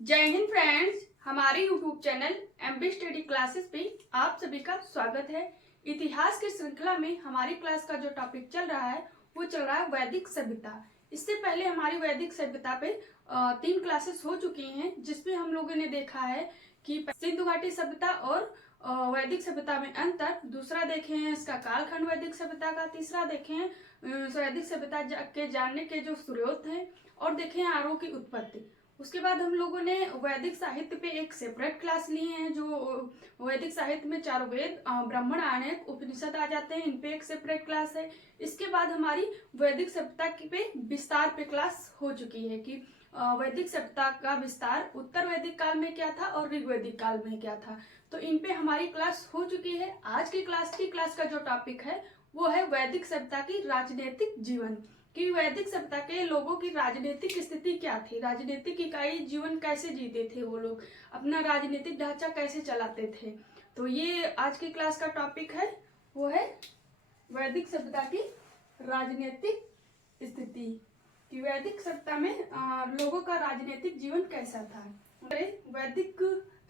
जय हिंद फ्रेंड्स, हमारे YouTube channel MB study classes पे आप सभी का स्वागत है। इतिहास की श्रृंखला में हमारी क्लास का जो टॉपिक चल रहा है वो चल रहा है वैदिक सभ्यता। इससे पहले हमारी वैदिक सभ्यता पे 3 क्लासेस हो चुकी हैं, जिसमें हम लोगों ने देखा है कि सिंधु घाटी सभ्यता और वैदिक सभ्यता में अंतर। दूसरा देखे हैं इसका कालखंड वैदिक सभ्यता का। तीसरा देखे हैं वैदिक सभ्यता के जानने के जो स्रोत हैं, और देखे हैं आर्यों की उत्पत्ति। उसके बाद हम लोगों ने वैदिक साहित्य पे एक सेपरेट क्लास लिए हैं। जो वैदिक साहित्य में चारों वेद, ब्राह्मण, आर्णिक, उपनिषद आ जाते हैं, इन पे एक सेपरेट क्लास है। इसके बाद हमारी वैदिक सभ्यता की पे विस्तार पे क्लास हो चुकी है कि वैदिक सभ्यता का विस्तार उत्तर वैदिक काल में क्या था और ऋग्वैदिक काल में क्या था। तो इन पे हमारी क्लास हो चुकी है। आज की क्लास का जो टॉपिक है वो है वैदिक सभ्यता की राजनीतिक जीवन, कि वैदिक सभ्यता के लोगों की राजनीतिक स्थिति क्या थी, राजनीतिक इकाई जीवन कैसे जीते थे, वो लोग अपना राजनीतिक ढांचा कैसे चलाते थे। तो ये आज की क्लास का टॉपिक है, वो है वैदिक सभ्यता की राजनीतिक स्थिति, कि वैदिक सभ्यता में लोगों का राजनीतिक जीवन कैसा था। वैदिक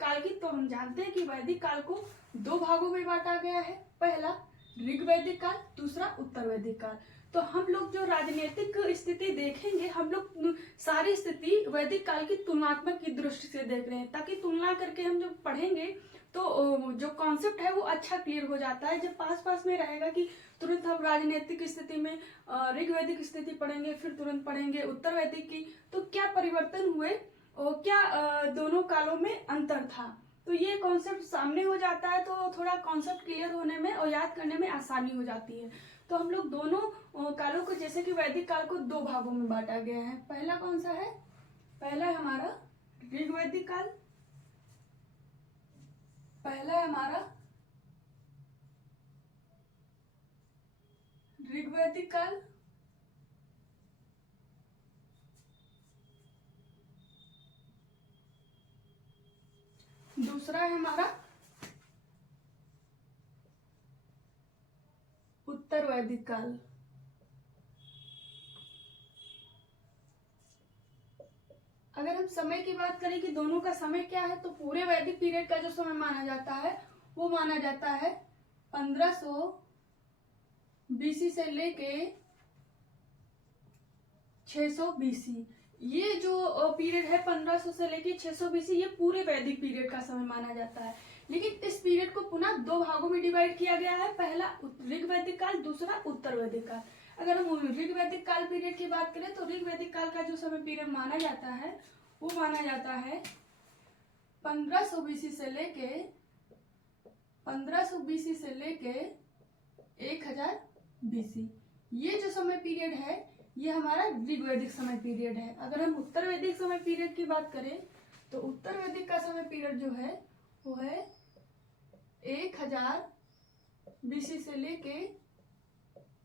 काल की तो हम जानते हैं कि वैदिक काल को 2 भागों में बांटा गया है। पहला ऋग्वैदिक काल, दूसरा उत्तर वैदिक काल। तो हम लोग जो राजनीतिक स्थिति देखेंगे, हम लोग सारी स्थिति वैदिक काल की तुलनात्मक की दृष्टि से देख रहे हैं, ताकि तुलना करके हम जब पढ़ेंगे तो जो कॉन्सेप्ट है वो अच्छा क्लियर हो जाता है। जब पास में रहेगा कि तुरंत हम राजनीतिक स्थिति में ऋग्वैदिक स्थिति पढ़ेंगे, फिर तुरंत पढ़ेंगे उत्तर वैदिक की, तो क्या परिवर्तन हुए और क्या दोनों कालों में अंतर था, तो ये कॉन्सेप्ट सामने हो जाता है। तो थोड़ा कॉन्सेप्ट क्लियर होने में और याद करने में आसानी हो जाती है। तो हम लोग दोनों कालों को, जैसे कि वैदिक काल को 2 भागों में बांटा गया है। पहला कौन सा है? पहला है हमारा ऋग्वैदिक काल, पहला है हमारा ऋग्वैदिक काल। दूसरा है हमारा उत्तर वैदिक काल। अगर हम समय की बात करें कि दोनों का समय क्या है, तो पूरे वैदिक पीरियड का जो समय माना जाता है वो माना जाता है 1500 बीसी से लेके 600 बीसी। ये जो पीरियड है 1500 से लेके 600 बीसी, ये पूरे वैदिक पीरियड का समय माना जाता है। लेकिन इस पीरियड को पुनः 2 भागों में डिवाइड किया गया है। पहला ऋग्वैदिक काल, दूसरा उत्तर वैदिक काल। अगर हम ऋग्वैदिक काल पीरियड की बात करें तो ऋग्वैदिक काल का जो समय पीरियड माना जाता है वो माना जाता है 1500 बीसी से लेके 1000 बीसी। ये जो समय पीरियड है ये हमारा ऋग्वैदिक समय पीरियड है। अगर हम उत्तर वैदिक समय पीरियड की बात करें तो उत्तर वैदिक का समय पीरियड जो है वो है 1000 बीसी से लेके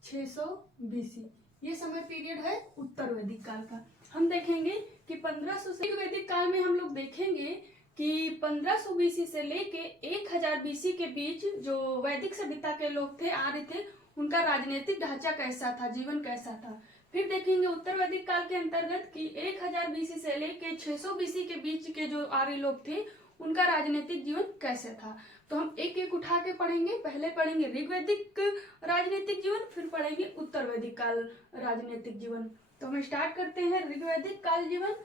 600 बीसी। ये समय पीरियड है उत्तर वैदिक काल का। हम देखेंगे कि 1500 से वैदिक काल में हम लोग देखेंगे कि 1500 बीसी से लेके 1000 बीसी के बीच जो वैदिक सभ्यता के लोग थे, आर्य थे, उनका राजनीतिक ढांचा कैसा था, जीवन कैसा था। फिर देखेंगे उत्तर वैदिक काल के अंतर्गत कि 1000 बीसी से लेके 600 बीसी के बीच के जो आर्य लोग थे उनका राजनीतिक जीवन कैसे था। तो हम एक एक उठा के पढ़ेंगे। पहले पढ़ेंगे ऋग्वैदिक राजनीतिक जीवन, फिर पढ़ेंगे उत्तर वैदिक काल राजनीतिक जीवन। तो हम स्टार्ट करते हैं ऋग्वैदिक काल जीवन।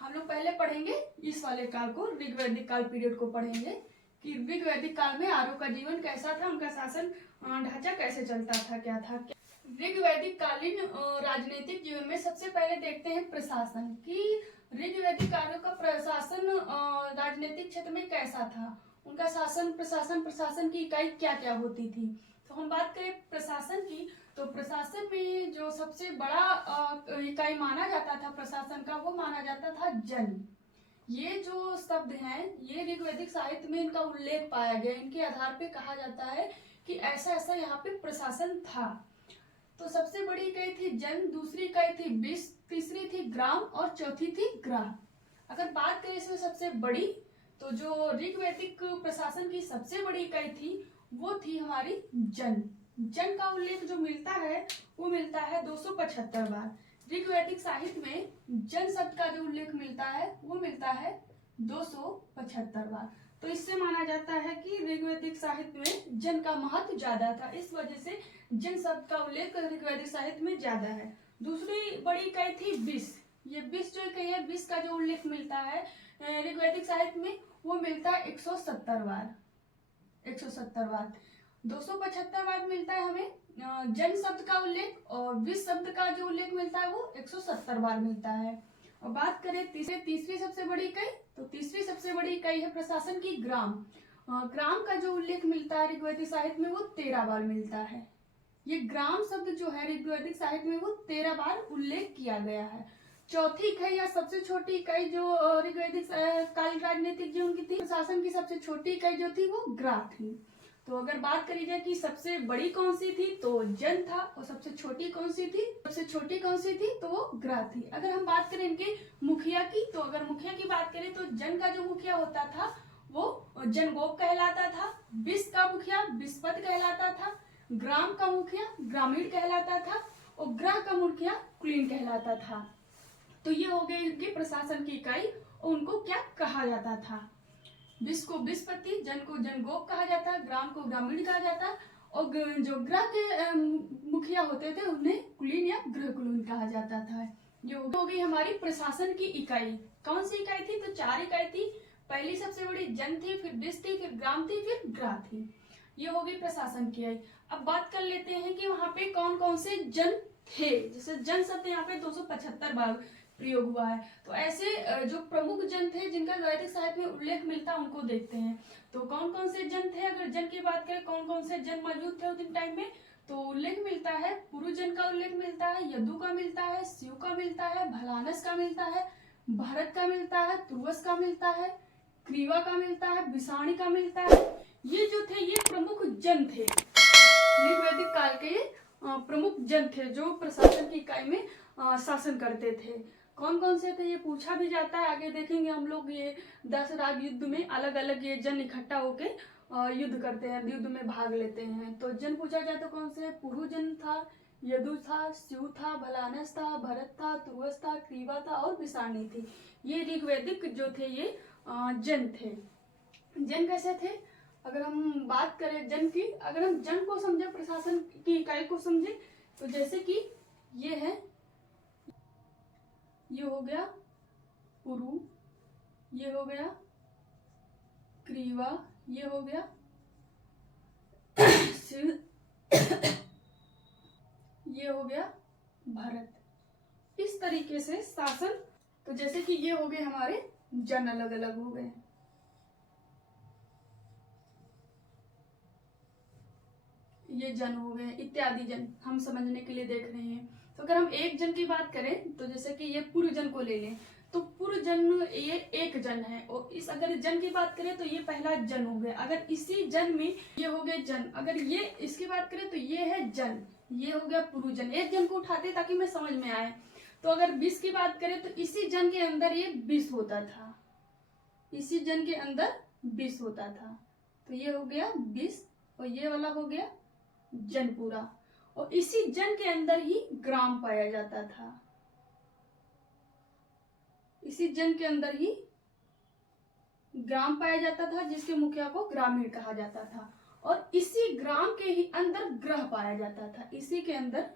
हम लोग पहले पढ़ेंगे इस वाले काल को, ऋग्वैदिक काल पीरियड को पढ़ेंगे कि ऋग्वैदिक काल में आर्यों का जीवन कैसा था, उनका शासन ढांचा कैसे चलता था, क्या था। ऋग्वैदिक कालीन राजनीतिक जीवन में सबसे पहले देखते हैं प्रशासन, कि ऋग्वैदिक आर्यों का प्रशासन राजनीतिक क्षेत्र में कैसा था, उनका शासन, प्रशासन की इकाई क्या क्या होती थी। तो हम बात करें प्रशासन की, तो प्रशासन में जो सबसे बड़ा इकाई माना जाता था प्रशासन का, वो माना जाता था जन। ये जो शब्द हैं ये ऋग्वैदिक साहित्य में इनका उल्लेख पाया गया। इनके आधार पे कहा जाता है कि ऐसा ऐसा यहाँ पे प्रशासन था। तो सबसे बड़ी इकाई थी जन, दूसरी इकाई थी विष, तीसरी थी ग्राम और चौथी थी ग्राम। अगर बात करें इसमें सबसे बड़ी, तो जो ऋग्वैदिक प्रशासन की सबसे बड़ी इकाई थी वो थी हमारी जन। जन का उल्लेख जो मिलता है वो मिलता है 275 बार। ऋग्वैदिक साहित्य में जन शब्द का जो उल्लेख मिलता है वो मिलता है 275 बार। तो इससे माना जाता है कि ऋग्वैदिक साहित्य में जन का महत्व ज्यादा था, इस वजह से जन शब्द का उल्लेख ऋग्वैदिक साहित्य में ज्यादा है। दूसरी बड़ी इकाई थी विष। ये विष जो इकाई है, विष का जो उल्लेख मिलता है ऋग्वैदिक साहित्य में वो मिलता है 170 बार। 170 बार। 275 बार मिलता है हमें जन शब्द का उल्लेख, और विष शब्द का जो उल्लेख मिलता है वो 170 बार मिलता है। और बात करें तीसरी सबसे बड़ी इकाई, तो तीसरी सबसे बड़ी इकाई है प्रशासन की ग्राम। ग्राम का जो उल्लेख मिलता है ऋग्वैदिक साहित्य में वो 13 बार मिलता है। ये ग्राम शब्द जो है ऋग्वैदिक साहित्य में वो 13 बार उल्लेख किया गया है। चौथी इकाई या सबसे छोटी इकाई जो ऋग्वैदिक काल राजनीतिक जीवन की थी, प्रशासन की सबसे छोटी इकाई जो थी वो ग्राह थी। तो अगर बात करी जाए कि सबसे बड़ी कौन सी थी तो जन था, और सबसे छोटी कौन सी थी, सबसे छोटी कौन सी थी तो वो ग्राह थी। अगर हम बात करें इनके मुखिया की, तो अगर मुखिया की बात करें तो जन का जो मुखिया होता था वो जनगोप कहलाता था, विष का मुखिया विषपत कहलाता था, ग्राम का मुखिया ग्रामीण कहलाता था, और ग्राह का मुखिया कुलीन कहलाता था। तो ये हो गए इनके प्रशासन की इकाई, और उनको क्या कहा जाता था। विष को विषपति, जन को जनगोप कहा जाता है, ग्राम को ग्रामीण कहा जाता है, और जो ग्रह के मुखिया होते थे उन्हें कुलीन या गृह कुलीन कहा जाता था। ये हो गई हमारी प्रशासन की इकाई। कौन सी इकाई थी तो 4 इकाई थी। पहली सबसे बड़ी जन थी, फिर विष थी, फिर ग्राम थी, फिर ग्राह थी। ये हो गई प्रशासन की इकाई। अब बात कर लेते हैं कि वहां पे कौन कौन से जन थे। जैसे जन शब्द यहाँ पे 275 बार प्रयोग हुआ है। तो ऐसे जो प्रमुख जन थे जिनका वैदिक साहित्य में उल्लेख मिलता है उनको देखते हैं। तो कौन कौन से जन थे, अगर जन की बात करें कौन कौन से जन मौजूद थे उस टाइम में, तो उल्लेख मिलता है पुरु जन का उल्लेख मिलता है, यदु का मिलता है, शिव का मिलता है, भलानस का मिलता है, भरत का मिलता है, तुर्वस का मिलता है, क्रीवा का मिलता है, बिसाणी का मिलता है। ये जो थे ये प्रमुख जन थे, ऋग्वैदिक काल के प्रमुख जन थे जो प्रशासन की इकाई में शासन करते थे। कौन कौन से थे ये पूछा भी जाता है, आगे देखेंगे हम लोग। ये 10 राग युद्ध में अलग अलग ये जन इकट्ठा होके युद्ध करते हैं, युद्ध में भाग लेते हैं। तो जन पूछा जाए तो कौन से, पुरु जन था, यदु था, शिव था, भलानस था, भरत था, तुर्वस था, क्रीवा था और बिसाणी थी। ये ऋग्वैदिक जो थे ये जन थे। जन कैसे थे, अगर हम बात करें जन की, अगर हम जन को समझे, प्रशासन की इकाई को समझे, तो जैसे कि ये है, ये हो गया पुरु, ये हो गया क्रीवा, ये हो गया शिव, ये हो गया भरत। इस तरीके से शासन, तो जैसे कि ये हो गए हमारे जन, अलग अलग हो गए। ये जन हो गए, इत्यादि जन हम समझने के लिए देख रहे हैं। तो अगर हम एक जन की बात करें तो जैसे कि ये पूर्व जन को ले लें, तो पूर्व जन ये एक जन है, और इस अगर जन की बात करें तो ये पहला जन हो गया। अगर इसी जन में ये हो गए जन, अगर ये इसकी बात करें तो ये है जन, ये हो गया पूर्व जन। एक जन को उठाते ताकि मैं समझ में आए। तो अगर 20 की बात करें तो इसी जन के अंदर ये 20 होता था, इसी जन के अंदर 20 होता था। तो ये हो गया 20, और ये वाला हो गया जन पूरा, और इसी जन के अंदर ही ग्राम पाया जाता था, इसी जन के अंदर ही ग्राम पाया जाता था, जिसके मुखिया को ग्रामीण कहा जाता था। और इसी ग्राम के ही अंदर ग्रह पाया जाता था, इसी के अंदर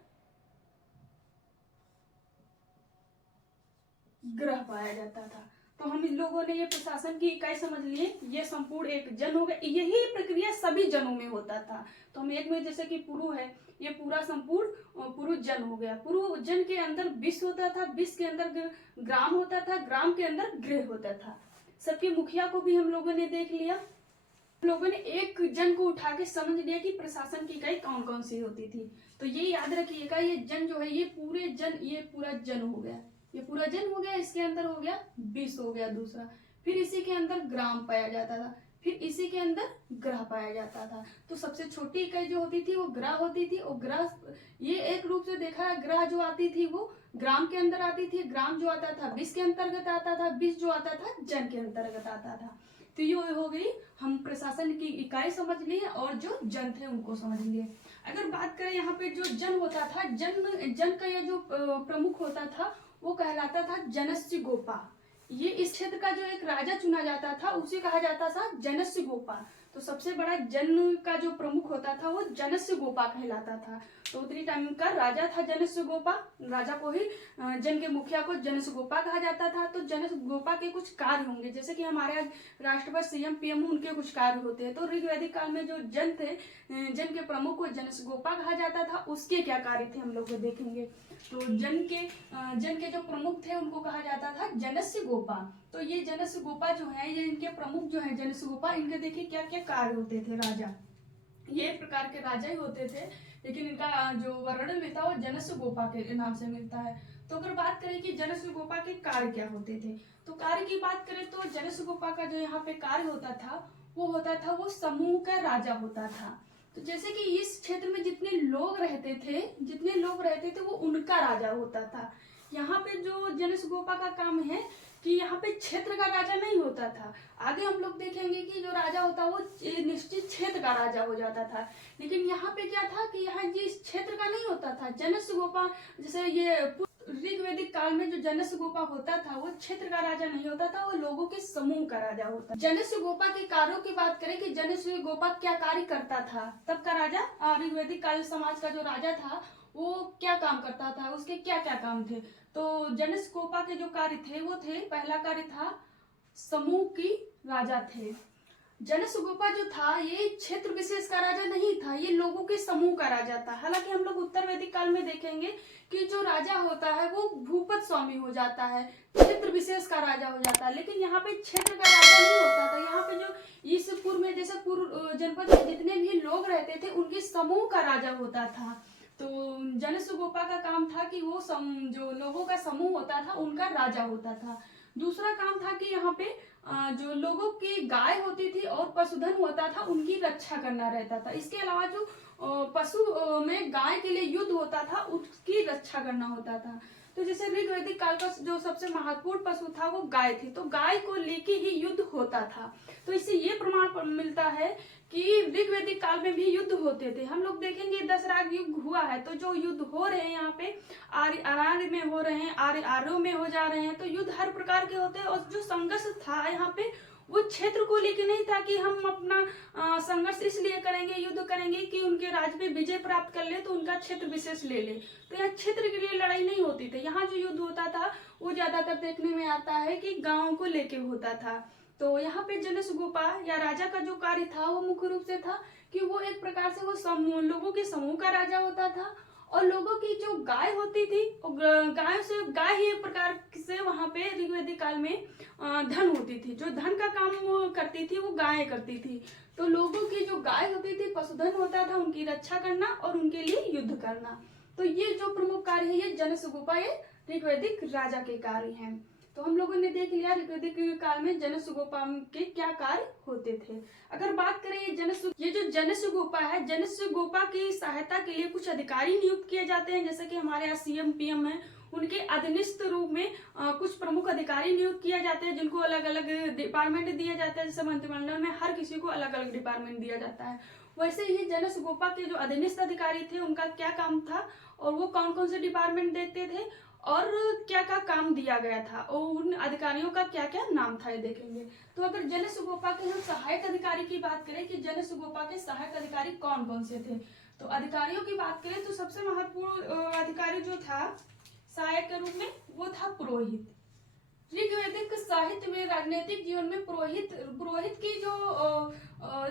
ग्रह पाया जाता था। तो हम इन लोगों ने ये प्रशासन की इकाई समझ लिए, ये संपूर्ण एक जन हो गया। यही प्रक्रिया सभी जनों में होता था। तो हम एक में जैसे कि पुरु है, ये पूरा संपूर्ण पुरु जन हो गया। पुरु जन के अंदर विष होता था, विष के अंदर ग्राम होता था, ग्राम के अंदर गृह होता था। सबके मुखिया को भी हम लोगों ने देख लिया। हम लोगों ने एक जन को उठा के समझ लिया कि प्रशासन की इकाई कौन कौन सी होती थी। तो ये याद रखिएगा, ये जन जो है ये पूरे जन, ये पूरा जन हो गया, ये पूरा जन हो गया। इसके अंदर हो गया 20 हो गया दूसरा, फिर इसी के अंदर ग्राम पाया जाता था, फिर इसी के अंदर ग्रह पाया जाता था। तो सबसे छोटी इकाई जो होती थी वो ग्रह होती थी, और ग्रह ये एक रूप से देखा है, ग्रह जो आती थी वो ग्राम के अंदर आती थी, ग्राम जो आता था 20 के अंतर्गत आता था, 20 जो आता था जन के अंतर्गत आता था। तो ये हो गई, हम प्रशासन की इकाई समझ लिए और जो जन थे उनको समझ लिए। अगर बात करें यहाँ पे जो जन होता था, जन का ये जो प्रमुख होता था वो कहलाता था जनस्य गोपा। ये इस क्षेत्र का जो एक राजा चुना जाता था उसे कहा जाता था जनस्य गोपा। तो सबसे बड़ा जन का जो प्रमुख होता था वो जनस्य गोपा कहलाता था। तो उत्तरी टाइम का राजा था जनस्य गोपा, राजा को ही जन के मुखिया को जनस्य गोपा कहा जाता था। तो जनस्य गोपा के कुछ कार्य होंगे, जैसे कि हमारे आज राष्ट्रपति सीएम पीएम उनके कुछ कार्य होते हैं। तो ऋग्वैदिक काल में जो जन थे, जन के प्रमुख को जनस्य गोपा कहा जाता था, उसके क्या कार्य थे हम लोग देखेंगे। तो जन के जो प्रमुख थे उनको कहा जाता था जनस्य गोपा। तो ये जनस्य गोपा जो है, ये इनके प्रमुख जो है जनस्य गोपा, इनके देखिए क्या क्या कार्य होते थे। राजा, ये एक प्रकार के राजा ही होते थे, लेकिन इनका जो वर्णन मिलता है वो जनस्य गोपा के नाम से मिलता है। तो अगर बात करें कि जनस्य गोपा के कार्य क्या होते थे, तो कार्य की बात करें तो जनस्य गोपा का जो यहाँ पे कार्य होता था वो समूह का राजा होता था। तो जैसे कि इस क्षेत्र में जितने लोग रहते थे वो उनका राजा होता था। यहाँ पे जो जनस्य गोपा का काम है कि यहाँ पे क्षेत्र का राजा नहीं होता था। आगे हम लोग देखेंगे कि जो राजा होता वो निश्चित क्षेत्र का राजा हो जाता था, लेकिन यहाँ पे क्या था कि यहाँ जिस क्षेत्र का नहीं होता था जनस्य गोपा। जैसे ये ऋग्वैदिक काल में जो जनस्य गोपा होता था वो क्षेत्र का राजा नहीं होता था, वो लोगों के समूह का राजा होता। जनस्य गोपा के कार्यों की बात करें कि जनस्य गोपा क्या कार्य करता था, तब का राजा ऋग्वैदिक काल समाज का जो राजा था वो क्या काम करता था, उसके क्या क्या काम थे। तो जनस्य गोपा के जो कार्य थे वो थे, पहला कार्य था समूह की राजा थे। जनस्य गोपा जो था ये क्षेत्र विशेष का राजा नहीं था, ये लोगों के समूह का राजा था। हालांकि हम लोग उत्तर वैदिक काल में देखेंगे कि जो राजा होता है वो भूपत स्वामी हो जाता है, क्षेत्र विशेष का राजा हो जाता है, लेकिन यहाँ पे क्षेत्र का राजा नहीं होता था। यहाँ पे जो इस पूर्व में जैसे पूर्व जनपद में जितने भी लोग रहते थे उनके समूह का राजा होता था। तो जनस्य गोपा का काम था कि वो जो लोगों का समूह होता था उनका राजा होता था। दूसरा काम था कि यहाँ पे जो लोगों की गाय होती थी और पशुधन होता था उनकी रक्षा करना रहता था। इसके अलावा जो पशु में गाय के लिए युद्ध होता था उसकी रक्षा करना होता था। तो जैसे ऋग्वैदिक काल का जो सबसे महत्वपूर्ण पशु था वो गाय थी, तो गाय को लेके ही युद्ध होता था। तो इससे ये प्रमाण मिलता है कि ऋग्वैदिक काल में भी युद्ध होते थे। हम लोग देखेंगे 10 राग युग हुआ है, तो जो युद्ध हो रहे हैं यहाँ पे आर्य में हो रहे हैं, आर्यों में हो जा रहे हैं, तो युद्ध हर प्रकार के होते हैं। और जो संघर्ष था यहाँ पे वो क्षेत्र को लेके नहीं था कि हम अपना संघर्ष इसलिए करेंगे, युद्ध करेंगे कि उनके राज्य पे विजय प्राप्त कर ले तो उनका क्षेत्र विशेष ले ले। तो यहाँ क्षेत्र के लिए लड़ाई नहीं होती थी। यहाँ जो युद्ध होता था वो ज्यादातर देखने में आता है कि गाँव को लेके होता था। तो यहाँ पे जनस्य गोपा या राजा का जो कार्य था वो मुख्य रूप से था कि वो एक प्रकार से वो लोगों के समूह का राजा होता था। और लोगों की जो गाय होती थी गाय ही एक प्रकार से वहां पे ऋग्वैदिक काल में धन होती थी। जो धन का काम वो करती थी वो गाय करती थी। तो लोगों की जो गाय होती थी, पशुधन होता था, उनकी रक्षा करना और उनके लिए युद्ध करना। तो ये जो प्रमुख कार्य है ये जनस्य गोपा ये ऋग्वैदिक राजा के कार्य हैं। तो हम लोगों ने देख लिया ऋग्वैदिक काल में जनस्य गोपा के क्या कार्य होते थे। अगर बात करें ये जो जनस्य गोपा है, जनस्य गोपा की सहायता के लिए कुछ अधिकारी नियुक्त किए जाते हैं। जैसे कि हमारे यहाँ सीएम पीएम है, उनके अधीनस्थ रूप में कुछ प्रमुख अधिकारी नियुक्त किए जाते हैं जिनको अलग अलग डिपार्टमेंट दिया जाता है। जैसे मंत्रिमंडल में हर किसी को अलग अलग डिपार्टमेंट दिया जाता है, वैसे ही जनस्य गोपा के जो अधीनस्थ अधिकारी थे उनका क्या काम था और वो कौन कौन से डिपार्टमेंट देखते थे और क्या क्या काम दिया गया था और उन अधिकारियों का क्या क्या नाम था ये देखेंगे। तो अगर जनस्य गोपा के हम सहायक अधिकारी की बात करें कि जनस्य गोपा के सहायक अधिकारी कौन कौन से थे, तो अधिकारियों की बात करें तो सबसे महत्वपूर्ण अधिकारी जो था सहायक के रूप में वो था पुरोहित। ऋग्वैदिक साहित्य में राजनीतिक जीवन में पुरोहित की जो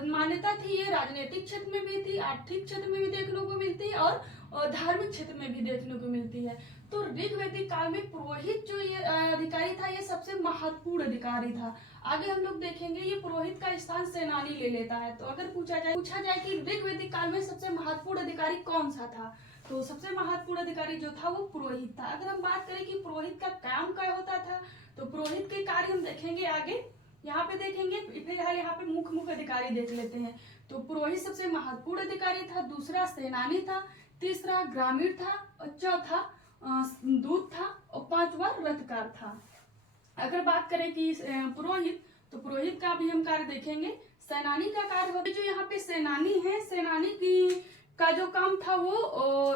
मान्यता थी ये राजनीतिक क्षेत्र में भी थी, आर्थिक क्षेत्र में भी देखने को मिलती है और धार्मिक क्षेत्र में भी देखने को मिलती है। तो ऋग्वैदिक काल में पुरोहित जो ये अधिकारी था ये सबसे महत्वपूर्ण अधिकारी था। आगे हम लोग देखेंगे ये पुरोहित का स्थान सेनानी ले लेता है। तो अगर पूछा जाए कि ऋग्वैदिक काल में सबसे महत्वपूर्ण अधिकारी कौन सा था, तो सबसे महत्वपूर्ण अधिकारी जो था वो पुरोहित था। अगर हम बात करें कि पुरोहित का काम क्या होता था, तो पुरोहित के कार्य हम देखेंगे आगे, यहाँ पे देखेंगे। फिलहाल यहाँ पे मुख्य अधिकारी देख लेते हैं। तो पुरोहित सबसे महत्वपूर्ण अधिकारी था, दूसरा सेनानी था, तीसरा ग्रामीण था और चौथा दूत था और पांचवा रथकार था। अगर बात करें कि पुरोहित, तो पुरोहित का भी हम कार्य देखेंगे। सेनानी का कार्य होता है, जो यहाँ पे सेनानी है, सेनानी की का जो काम था वो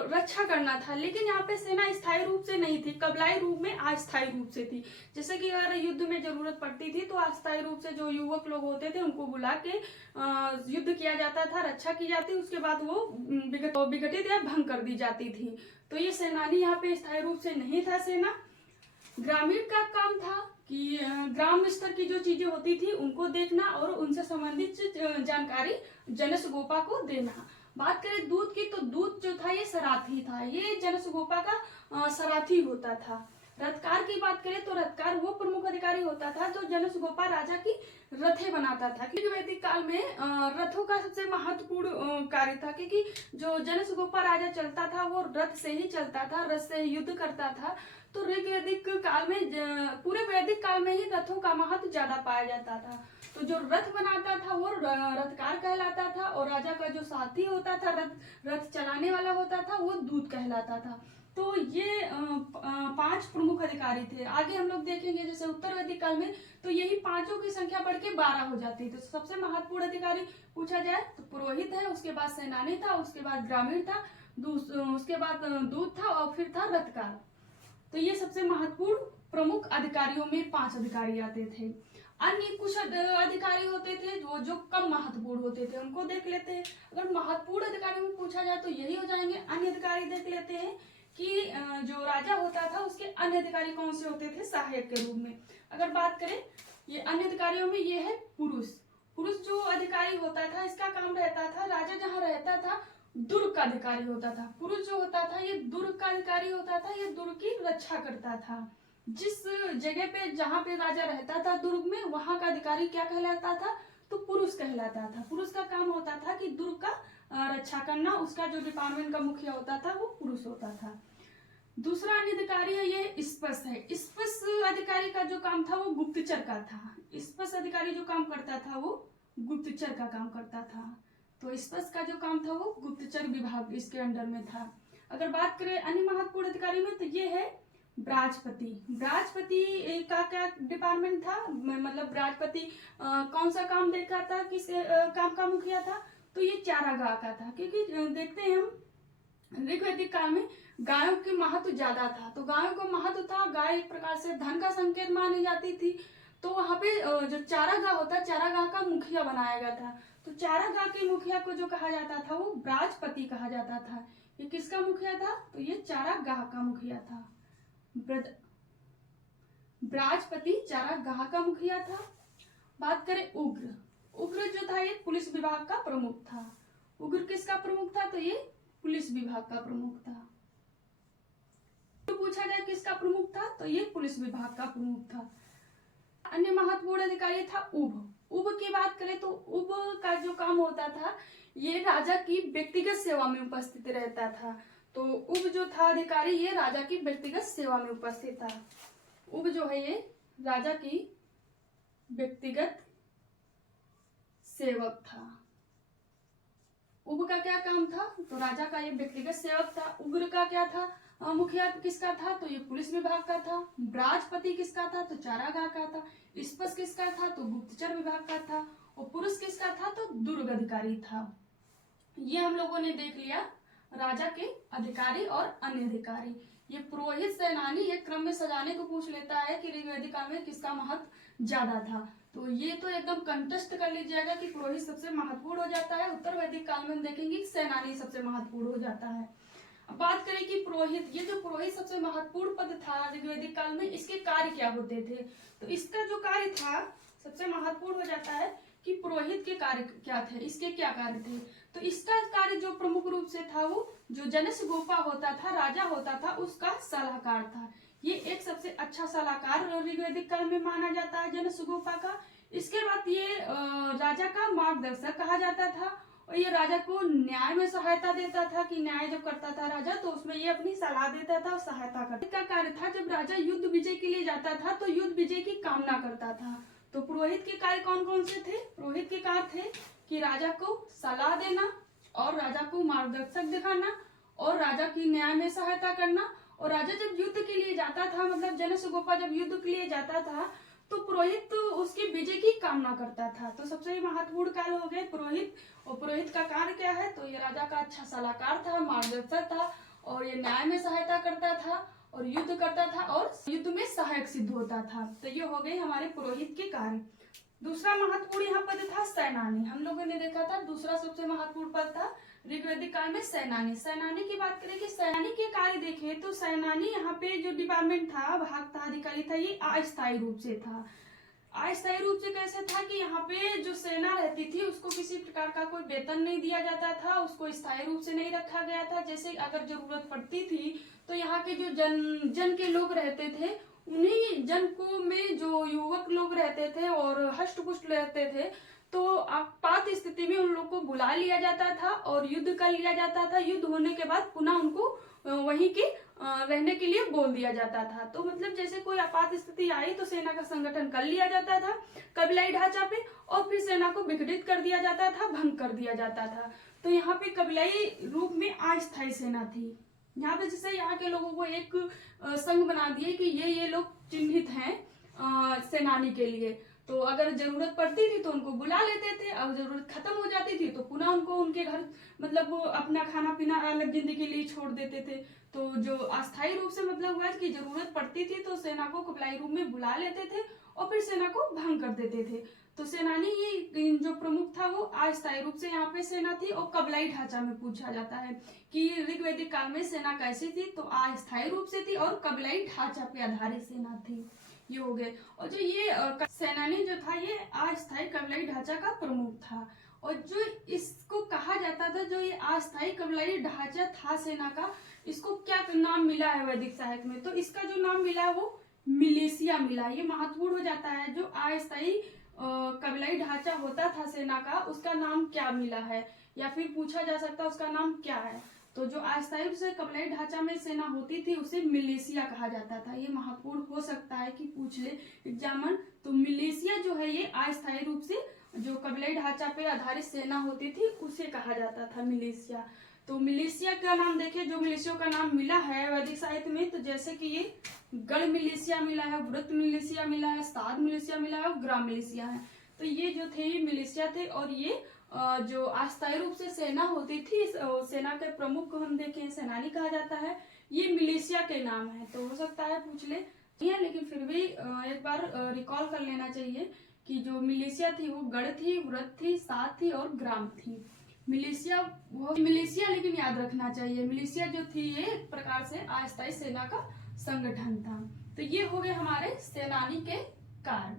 रक्षा करना था, लेकिन यहाँ पे सेना स्थायी रूप से नहीं थी, कबलाई रूप में अस्थायी रूप से थी। जैसे कि अगर युद्ध में जरूरत पड़ती थी तो अस्थायी रूप से जो युवक लोग होते थे उनको बुला के युद्ध किया जाता था, रक्षा की जाती, उसके बाद वो विघटित या भंग कर दी जाती थी। तो ये सेनानी यहाँ पे स्थायी रूप से नहीं था सेना। ग्रामीण का काम था कि ग्राम स्तर की जो चीजें होती थी उनको देखना और उनसे संबंधित जानकारी जनसुगोपा को देना। बात करें दूत की, तो दूत जो था ये सराथी था, ये जनसुगोपा का सराथी होता था। रथकार की बात करें तो रथकार वो प्रमुख अधिकारी होता था जो जनसुगोपा राजा की रथे बनाता था, क्योंकि वैदिक काल में रथों का सबसे महत्वपूर्ण कार्य था, क्योंकि जो जनसुगोपा राजा चलता था वो रथ से ही चलता था, रथ से युद्ध करता था। तो ऋग्वैदिक काल में, पूरे वैदिक काल में ही रथों का महत्व ज्यादा पाया जाता था। तो जो रथ बनाता था वो रथकार कहलाता था, और राजा का जो साथी होता था, रथ चलाने वाला होता था, वो दूत कहलाता था। तो ये 5 प्रमुख अधिकारी थे। आगे हम लोग देखेंगे जैसे उत्तर वैदिक काल में तो यही पांचों की संख्या बढ़ के 12 हो जाती है। तो सबसे महत्वपूर्ण अधिकारी पूछा जाए तो पुरोहित है, उसके बाद सेनानी था, उसके बाद ग्रामीण था, उसके बाद दूत था, और फिर था रथकार। तो ये सबसे महत्वपूर्ण प्रमुख अधिकारियों में 5 अधिकारी आते थे। अन्य कुछ अधिकारी होते थे जो कम महत्वपूर्ण होते थे, उनको देख लेते हैं। अगर महत्वपूर्ण अधिकारियों में पूछा जाए तो यही हो जाएंगे। अन्य अधिकारी देख लेते हैं कि जो राजा होता था उसके अन्य अधिकारी कौन से होते थे सहायक के रूप में। अगर बात करें ये अन्य अधिकारियों में, ये है पुरुष। पुरुष जो अधिकारी होता था इसका काम रहता था, राजा जहाँ रहता था दुर्ग का अधिकारी होता था। पुरुष जो होता था ये दुर्ग का अधिकारी होता था, ये दुर्ग की रक्षा करता था। जिस जगह पे जहाँ पे राजा रहता था दुर्ग में, वहां का अधिकारी क्या कहलाता था, तो पुरुष कहलाता था। पुरुष का काम होता था कि दुर्ग का रक्षा करना, उसका जो डिपार्टमेंट का मुखिया होता था वो पुरुष होता था। दूसरा अन्य अधिकारी है ये स्पष्ट है। स्पष्ट अधिकारी का जो काम था वो गुप्तचर का था। स्पष्ट अधिकारी जो काम करता था वो गुप्तचर का काम करता था। तो स्पष्ट का जो काम था वो गुप्तचर विभाग इसके अंडर में था। अगर बात करें अन्य महत्वपूर्ण अधिकारी में तो ये है ब्राजपति। ब्राजपति का क्या डिपार्टमेंट था, मतलब ब्राजपति कौन सा काम देखा था, किस काम का मुखिया था, तो ये चारागाह का था। क्योंकि देखते हैं हम ऋग्वैदिक काल में गायों की महत्व ज्यादा था, तो गायों का महत्व था, गाय एक प्रकार से धन का संकेत मानी जाती थी। तो वहां पे जो चारागाह होता, चारागाह का मुखिया बनाया गया था। तो चारागाह के मुखिया को जो कहा जाता था वो ब्राजपति कहा जाता था। ये किसका मुखिया था, तो ये चारागाह का मुखिया था। ब्राजपति चारागाह का मुखिया था। बात करें उग्र, उग्र जो था ये पुलिस विभाग का प्रमुख था। उग्र किसका प्रमुख था, तो ये पुलिस विभाग का प्रमुख था। तो पूछा जाए किसका प्रमुख था, तो ये पुलिस विभाग का प्रमुख था। अन्य महत्वपूर्ण अधिकारी था उब। उब की बात करें तो उब का जो काम होता था ये राजा की व्यक्तिगत सेवा में उपस्थित रहता था। तो उब जो था अधिकारी ये राजा की व्यक्तिगत सेवा में उपस्थित था। उब जो है ये राजा की व्यक्तिगत सेवक था। उब का क्या काम था, तो राजा का ये व्यक्तिगत सेवक था। उग्र का क्या था, मुखिया किसका था, तो ये पुलिस विभाग का था। ब्राजपति किसका था, तो चारागाह का था। स्पष्ट किसका था, तो गुप्तचर विभाग का था। और पुरुष किसका था, तो दुर्ग अधिकारी था। ये हम लोगों ने देख लिया राजा के अधिकारी और अन्य अधिकारी। ये पुरोहित सेनानी ये क्रम में सजाने को पूछ लेता है कि ऋग्वैदिक काल में किसका महत्व ज्यादा था। तो ये तो एकदम कंटेस्ट कर लीजिएगा कि पुरोहित सबसे महत्वपूर्ण हो जाता है। उत्तर वैदिक काल में हम देखेंगे सेनानी सबसे महत्वपूर्ण हो जाता है। अब बात करें कि पुरोहित, ये जो पुरोहित सबसे महत्वपूर्ण पद था ऋग्वैदिक काल में, इसके कार्य क्या होते थे, तो इसका जो कार्य था सबसे महत्वपूर्ण हो जाता है कि पुरोहित के कार्य क्या थे, इसके क्या कार्य थे। तो इसका कार्य जो प्रमुख रूप से था वो जो जनसुगोपा होता था, राजा होता था, उसका सलाहकार था। ये एक सबसे अच्छा सलाहकार ऋग्वैदिक काल में माना जाता है जनसुगोपा का। इसके बाद ये राजा का मार्गदर्शक कहा जाता था, और ये राजा को न्याय में सहायता देता था कि न्याय जब करता था राजा तो उसमें ये अपनी सलाह देता था और सहायता करता था। इसका कार्य था जब राजा युद्ध विजय के लिए जाता था तो युद्ध विजय की कामना करता था। तो पुरोहित के कार्य कौन कौन से थे, पुरोहित के कार्य थे कि राजा को सलाह देना और राजा को मार्गदर्शक दिखाना और राजा की न्याय में सहायता करना। और राजा जब युद्ध के लिए जाता था, मतलब जनसुगोपा जब युद्ध के लिए जाता था तो पुरोहित उसकी विजय की कामना करता था। तो सबसे महत्वपूर्ण काल हो गए पुरोहित। और पुरोहित का कार्य क्या है, तो ये राजा का अच्छा सलाहकार था, मार्गदर्शक था, और ये न्याय में सहायता करता था और युद्ध करता था और युद्ध में सहायक सिद्ध होता था। तो ये हो गए हमारे पुरोहित के कार्य। दूसरा महत्वपूर्ण यहाँ पद था सेनानी। हम लोगों ने देखा था दूसरा सबसे महत्वपूर्ण पद था ऋग्वैदिक काल में सेनानी। सेनानी की बात करें कि सेनानी के कार्य देखें तो सेनानी यहाँ पे जो डिपार्टमेंट था, भाग था, अधिकारी था, ये अस्थायी रूप से था। अस्थायी रूप से कैसे था कि यहाँ पे जो सेना रहती थी उसको किसी प्रकार का कोई वेतन नहीं दिया जाता था, उसको स्थायी रूप से नहीं रखा गया था। जैसे अगर जरूरत पड़ती थी तो यहाँ के जो जन के लोग रहते थे, उन्हीं जन को में जो युवक लोग रहते थे और हष्ट पुष्ट रहते थे, तो आपात स्थिति में उन लोग को बुला लिया जाता था और युद्ध कर लिया जाता था। युद्ध होने के बाद पुनः उनको वहीं के रहने के लिए बोल दिया जाता था। तो मतलब जैसे कोई आपात स्थिति आई तो सेना का संगठन कर लिया जाता था कबीलाई ढांचा पे, और फिर सेना को विघटित कर दिया जाता था, भंग कर दिया जाता था। तो यहाँ पे कबीलाई रूप में अस्थायी सेना थी। यहाँ पे जैसे यहाँ के लोगों को एक संघ बना दिए कि ये लोग चिन्हित हैं सेनानी के लिए। तो अगर जरूरत पड़ती थी तो उनको बुला लेते थे, और जरूरत खत्म हो जाती थी तो पुनः उनको उनके घर मतलब अपना खाना पीना अलग जिंदगी के लिए छोड़ देते थे। तो जो अस्थायी रूप से मतलब हुआ कि जरूरत पड़ती थी तो सेना को कबीलाई रूप में बुला लेते थे और फिर सेना को भंग कर देते थे। तो सेनानी ये जो प्रमुख था वो अस्थायी रूप से यहाँ पे सेना थी। और कबीलाई ढांचा में पूछा जाता है कि ऋग्वैदिक काल में सेना कैसी थी, तो अस्थायी रूप से थी और कबीलाई ढांचा पे आधारित सेना थी। ये हो गए। और जो ये सेनानी जो था ये अस्थायी कबीलाई ढांचा का प्रमुख था। और जो इसको कहा जाता था, जो ये अस्थायी कबीलाई ढांचा था सेना का, इसको क्या नाम मिला है वैदिक साहित्य में, तो इसका जो नाम मिला है वो मिलिशिया मिला। ये महत्वपूर्ण हो जाता है। जो अस्थायी कबीलाई ढांचा होता था सेना का, उसका नाम क्या मिला है, या फिर पूछा जा सकता है उसका नाम क्या है। तो जो अस्थायी से कबीलाई ढांचा में सेना होती थी उसे मिलिशिया कहा जाता था। ये महत्वपूर्ण हो सकता है कि पूछ ले एग्जामर। तो मिलिशिया जो है ये अस्थायी रूप से जो कबीलाई ढांचा पे आधारित सेना होती थी उसे कहा जाता था मिलिशिया। तो मिलिशिया का नाम देखिए, जो मिलिशिया का नाम मिला है वैदिक साहित्य में, तो जैसे कि ये गढ़ मिलिशिया मिला है, वृत्त मिलिशिया मिला है, साध मिलिशिया मिला है और ग्राम मिलिशिया है। तो ये जो थे ये मिलिशिया थे। और ये जो अस्थायी रूप से सेना होती थी, सेना के प्रमुख को हम देखें सेनानी कहा जाता है, ये मिलिशिया के नाम है। तो हो सकता है पूछ ले, लेकिन फिर भी एक बार रिकॉल कर लेना चाहिए कि जो मिलिशिया थी वो गढ़ थी, वृत्त थी, साध थी और ग्राम थी। मिलिशिया लेकिन याद रखना चाहिए, मिलिशिया जो थी ये एक प्रकार से अस्थायी सेना का संगठन था। तो ये हो गए हमारे सेनानी के कारण।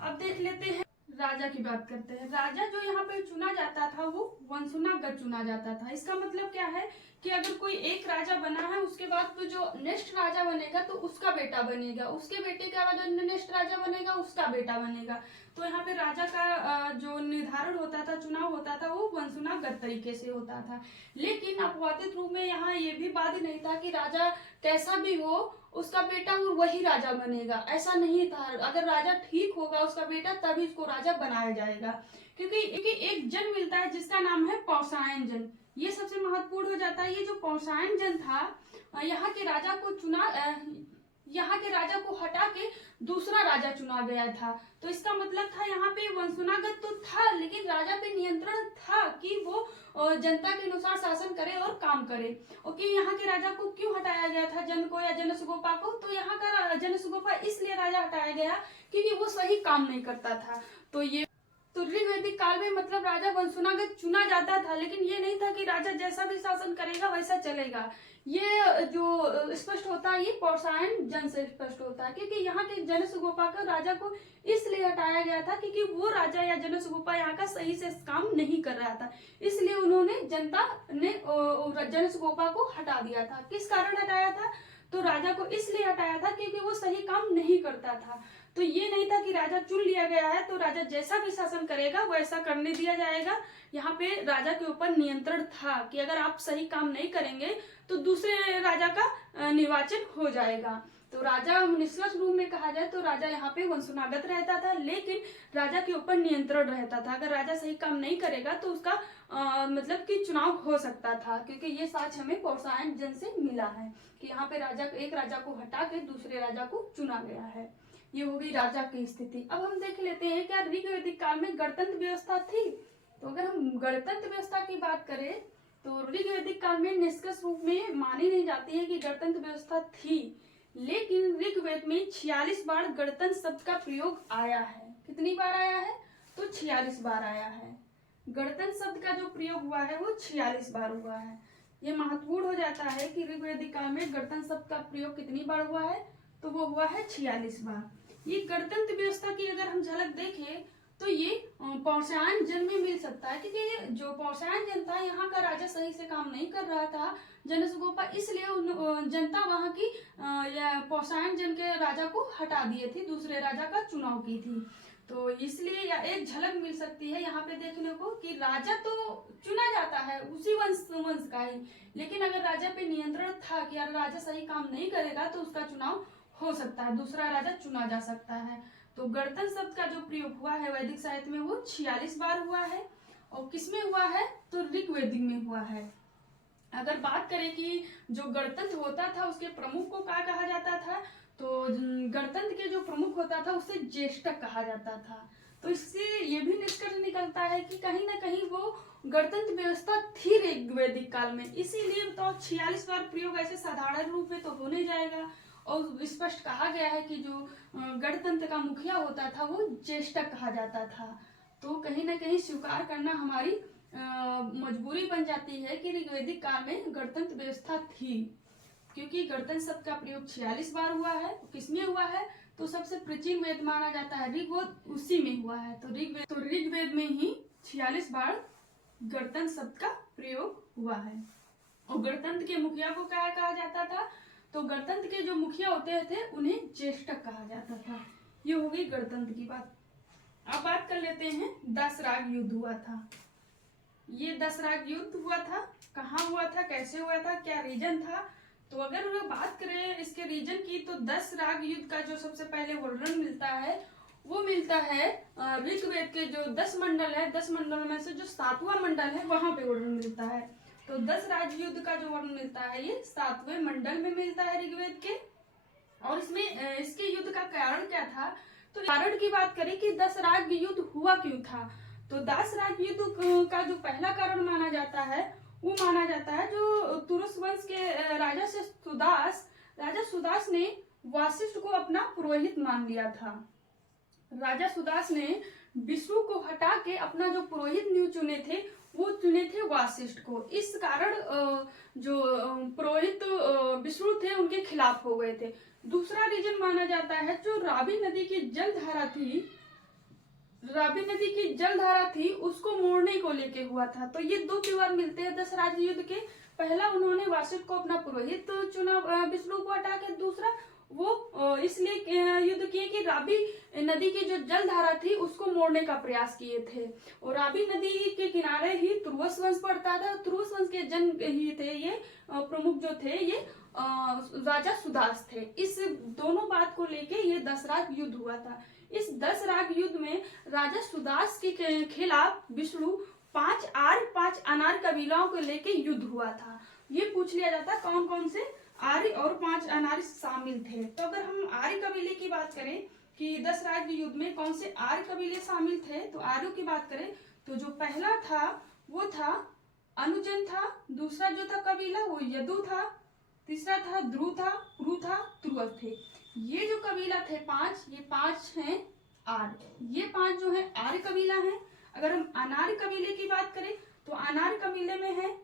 अब देख लेते हैं राजा की बात करते हैं। राजा जो यहाँ पे चुना जाता था वो वंशुनागत चुना जाता था। इसका मतलब क्या है कि अगर कोई एक राजा बना है उसके बाद तो जो नेक्स्ट राजा बनेगा तो उसका बेटा बनेगा, उसके बेटे के बाद जो नेक्स्ट राजा बनेगा उसका बेटा बनेगा। तो यहाँ पे राजा का जो निर्धारण होता था, चुनाव होता था, वो वंशुनागत तरीके से होता था। लेकिन अपवादित रूप में यहाँ ये भी बाध्य नहीं था कि राजा कैसा भी हो उसका बेटा वो वही राजा बनेगा, ऐसा नहीं था। अगर राजा ठीक होगा उसका बेटा तभी उसको राजा बनाया जाएगा। क्योंकि एक जन मिलता है जिसका नाम है पौसायन जन। ये सबसे महत्वपूर्ण हो जाता है। ये जो पौसायन जन था, यहाँ के राजा को यहाँ के राजा को हटा के दूसरा राजा चुना गया था। तो इसका मतलब था यहाँ पे वंशुनागत तो था लेकिन राजा पे नियंत्रण था कि वो जनता के अनुसार शासन करे और काम करे। ओके, यहाँ के राजा को क्यों हटाया गया था, जन को या जनसुगोपा को? तो यहाँ का जनसुगोपा इसलिए राजा हटाया गया क्योंकि वो सही काम नहीं करता था। तो ऋग्वैदिक काल में मतलब राजा वंशुनागत चुना जाता था, लेकिन ये नहीं था कि राजा जैसा भी शासन करेगा वैसा चलेगा। ये जो स्पष्ट होता है ये पौसायन जन से स्पष्ट होता है, क्योंकि यहाँ के जनसुगोपा का राजा को इसलिए हटाया गया था क्योंकि वो राजा या जनसुगोपा यहाँ का सही से काम नहीं कर रहा था। इसलिए उन्होंने जनता ने जनसुगोपा को हटा दिया था। किस कारण हटाया था? तो राजा को इसलिए हटाया था क्योंकि वो सही काम नहीं करता था। तो ये नहीं था कि राजा चुन लिया गया है तो राजा जैसा भी शासन करेगा वैसा करने दिया जाएगा। यहाँ पे राजा के ऊपर नियंत्रण था कि अगर आप सही काम नहीं करेंगे तो दूसरे राजा का निर्वाचन हो जाएगा। तो राजा निष्कर्ष रूप में कहा जाए तो राजा यहाँ पे वंशुनागत रहता था, लेकिन राजा के ऊपर नियंत्रण रहता था। अगर राजा सही काम नहीं करेगा तो उसका मतलब कि चुनाव हो सकता था, क्योंकि ये साक्ष्य हमें पौसायन जन से मिला है कि यहाँ पे एक राजा को हटा के दूसरे राजा को चुना गया है। ये हो गई राजा की स्थिति। अब हम देख लेते हैं क्या ऋग्वैदिक काल में गणतंत्र व्यवस्था थी। तो अगर हम गणतंत्र व्यवस्था की बात करें तो ऋग्वैदिक काल में निष्कर्ष रूप में मानी नहीं जाती है कि गणतंत्र व्यवस्था थी, लेकिन ऋग्वेद में 46 बार गणतंत्र शब्द का प्रयोग आया है। कितनी बार आया है? तो 46 बार आया है। गणतंत्र शब्द का जो प्रयोग हुआ है वो 46 बार हुआ है। ये महत्वपूर्ण हो जाता है कि ऋग्वैदिक काल में गणतंत्र शब्द का प्रयोग कितनी बार हुआ है, तो वो हुआ है 46 बार। ये गणतंत्र व्यवस्था की अगर हम झलक देखें तो ये पौषायन जन में मिल सकता है, क्योंकि जो पौषायन जन था यहाँ का राजा सही से काम नहीं कर रहा था जनसगोपा, इसलिए जनता वहाँ की पौषायन जन के राजा को हटा दिए थे, दूसरे राजा का चुनाव की थी। तो इसलिए एक झलक मिल सकती है यहाँ पे देखने को कि राजा तो चुना जाता है उसी वंश का ही, लेकिन अगर राजा पे नियंत्रण था कि यार राजा सही काम नहीं करेगा तो उसका चुनाव हो सकता है, दूसरा राजा चुना जा सकता है। तो गणतंत्र शब्द का जो प्रयोग हुआ है वैदिक साहित्य में वो 46 बार हुआ है। और किसमें हुआ है? तो ऋग्वेदिक में हुआ है। अगर बात करें कि जो गणतंत्र होता था उसके प्रमुख को क्या कहा जाता था, तो गणतंत्र के जो प्रमुख होता था उसे ज्येष्ठक कहा जाता था। तो इससे ये भी निष्कर्ष निकलता है कि कहीं ना कहीं वो गणतंत्र व्यवस्था थी ऋग्वैदिक काल में, इसीलिए तो 46 बार प्रयोग ऐसे साधारण रूप में तो हो नहीं जाएगा। और स्पष्ट कहा गया है कि जो गणतंत्र का मुखिया होता था वो ज्येष्ठक कहा जाता था। तो कहीं ना कहीं स्वीकार करना हमारी मजबूरी बन जाती है कि ऋग्वैदिक काल में गणतंत्र व्यवस्था थी, क्योंकि गणतंत्र शब्द का प्रयोग 46 बार हुआ है। किसमें हुआ है? तो सबसे प्राचीन वेद माना जाता है ऋग्वेद, उसी में हुआ है। तो ऋग्वेद में ही 46 बार गणतंत्र शब्द का प्रयोग हुआ है। और गणतंत्र के मुखिया को क्या कहा जाता था? तो गणतंत्र के जो मुखिया होते थे उन्हें ज्येष्ठक कहा जाता था। ये हो गई गणतंत्र की बात। अब बात कर लेते हैं 10 राग युद्ध हुआ था। ये 10 राग युद्ध हुआ था, कहाँ हुआ था, कैसे हुआ था, क्या रीजन था? तो अगर हम बात करें इसके रीजन की तो 10 राग युद्ध का जो सबसे पहले वर्णन मिलता है वो मिलता है ऋग्वेद के जो 10 मंडल है, 10 मंडल में से जो 7वां मंडल है वहां पे वर्णन मिलता है। तो 10 राज युद्ध का जो वर्णन मिलता है ये 7वें मंडल में मिलता है ऋग्वेद के। और इसमें इसके युद्ध का कारण क्या था? तो कारण की बात करें कि 10 राज युद्ध हुआ क्यों था, तो 10 राज युद्ध का जो पहला कारण माना जाता है वो माना जाता है जो तुरस वंश के राजा सुदास ने वासिष्ठ को अपना पुरोहित मान लिया था। राजा सुदास ने विष्णु को हटा के अपना जो पुरोहित चुने थे वो चुने थे वासिष्ठ को। इस कारण जो पुरोहित विष्णु थे उनके खिलाफ हो गए थे। दूसरा रीजन माना जाता है जो रावी नदी की जलधारा थी उसको मोड़ने को लेके हुआ था। तो ये दो विवाद मिलते हैं 10 राज युद्ध के। पहला उन्होंने वासिष्ठ को अपना पुरोहित चुना विष्णु को हटा के, दूसरा वो इसलिए युद्ध किए कि रावी नदी की जो जलधारा थी उसको मोड़ने का प्रयास किए थे। और रावी नदी के किनारे ही तुर्वस वंश पड़ता था। तुर्वस वंश के जन ही थे ये प्रमुख जो थे ये राजा सुदास थे। इस दोनों बात को लेके ये 10 राग युद्ध हुआ था। इस 10 राग युद्ध में राजा सुदास के खिलाफ विष्णु 5 अनार कबीलाओं को लेके युद्ध हुआ था। ये पूछ लिया जाता कौन कौन से आर्य और 5 अनार्य शामिल थे। तो अगर हम आर्य कबीले की बात करें कि 10 राज युद्ध में कौन से आर्य कबीले शामिल थे, तो आर्यों की बात करें तो जो पहला था वो था अनुजन था, दूसरा जो था कबीला वो यदु था, तीसरा था ध्रुव था, पुरु था, तुर्वस थे। ये जो कबीला थे 5, ये 5 हैं आर्य। ये 5 जो है आर्य कबीला है। अगर हम अनार्य कबीले की बात करें तो अनार्य कबीले में है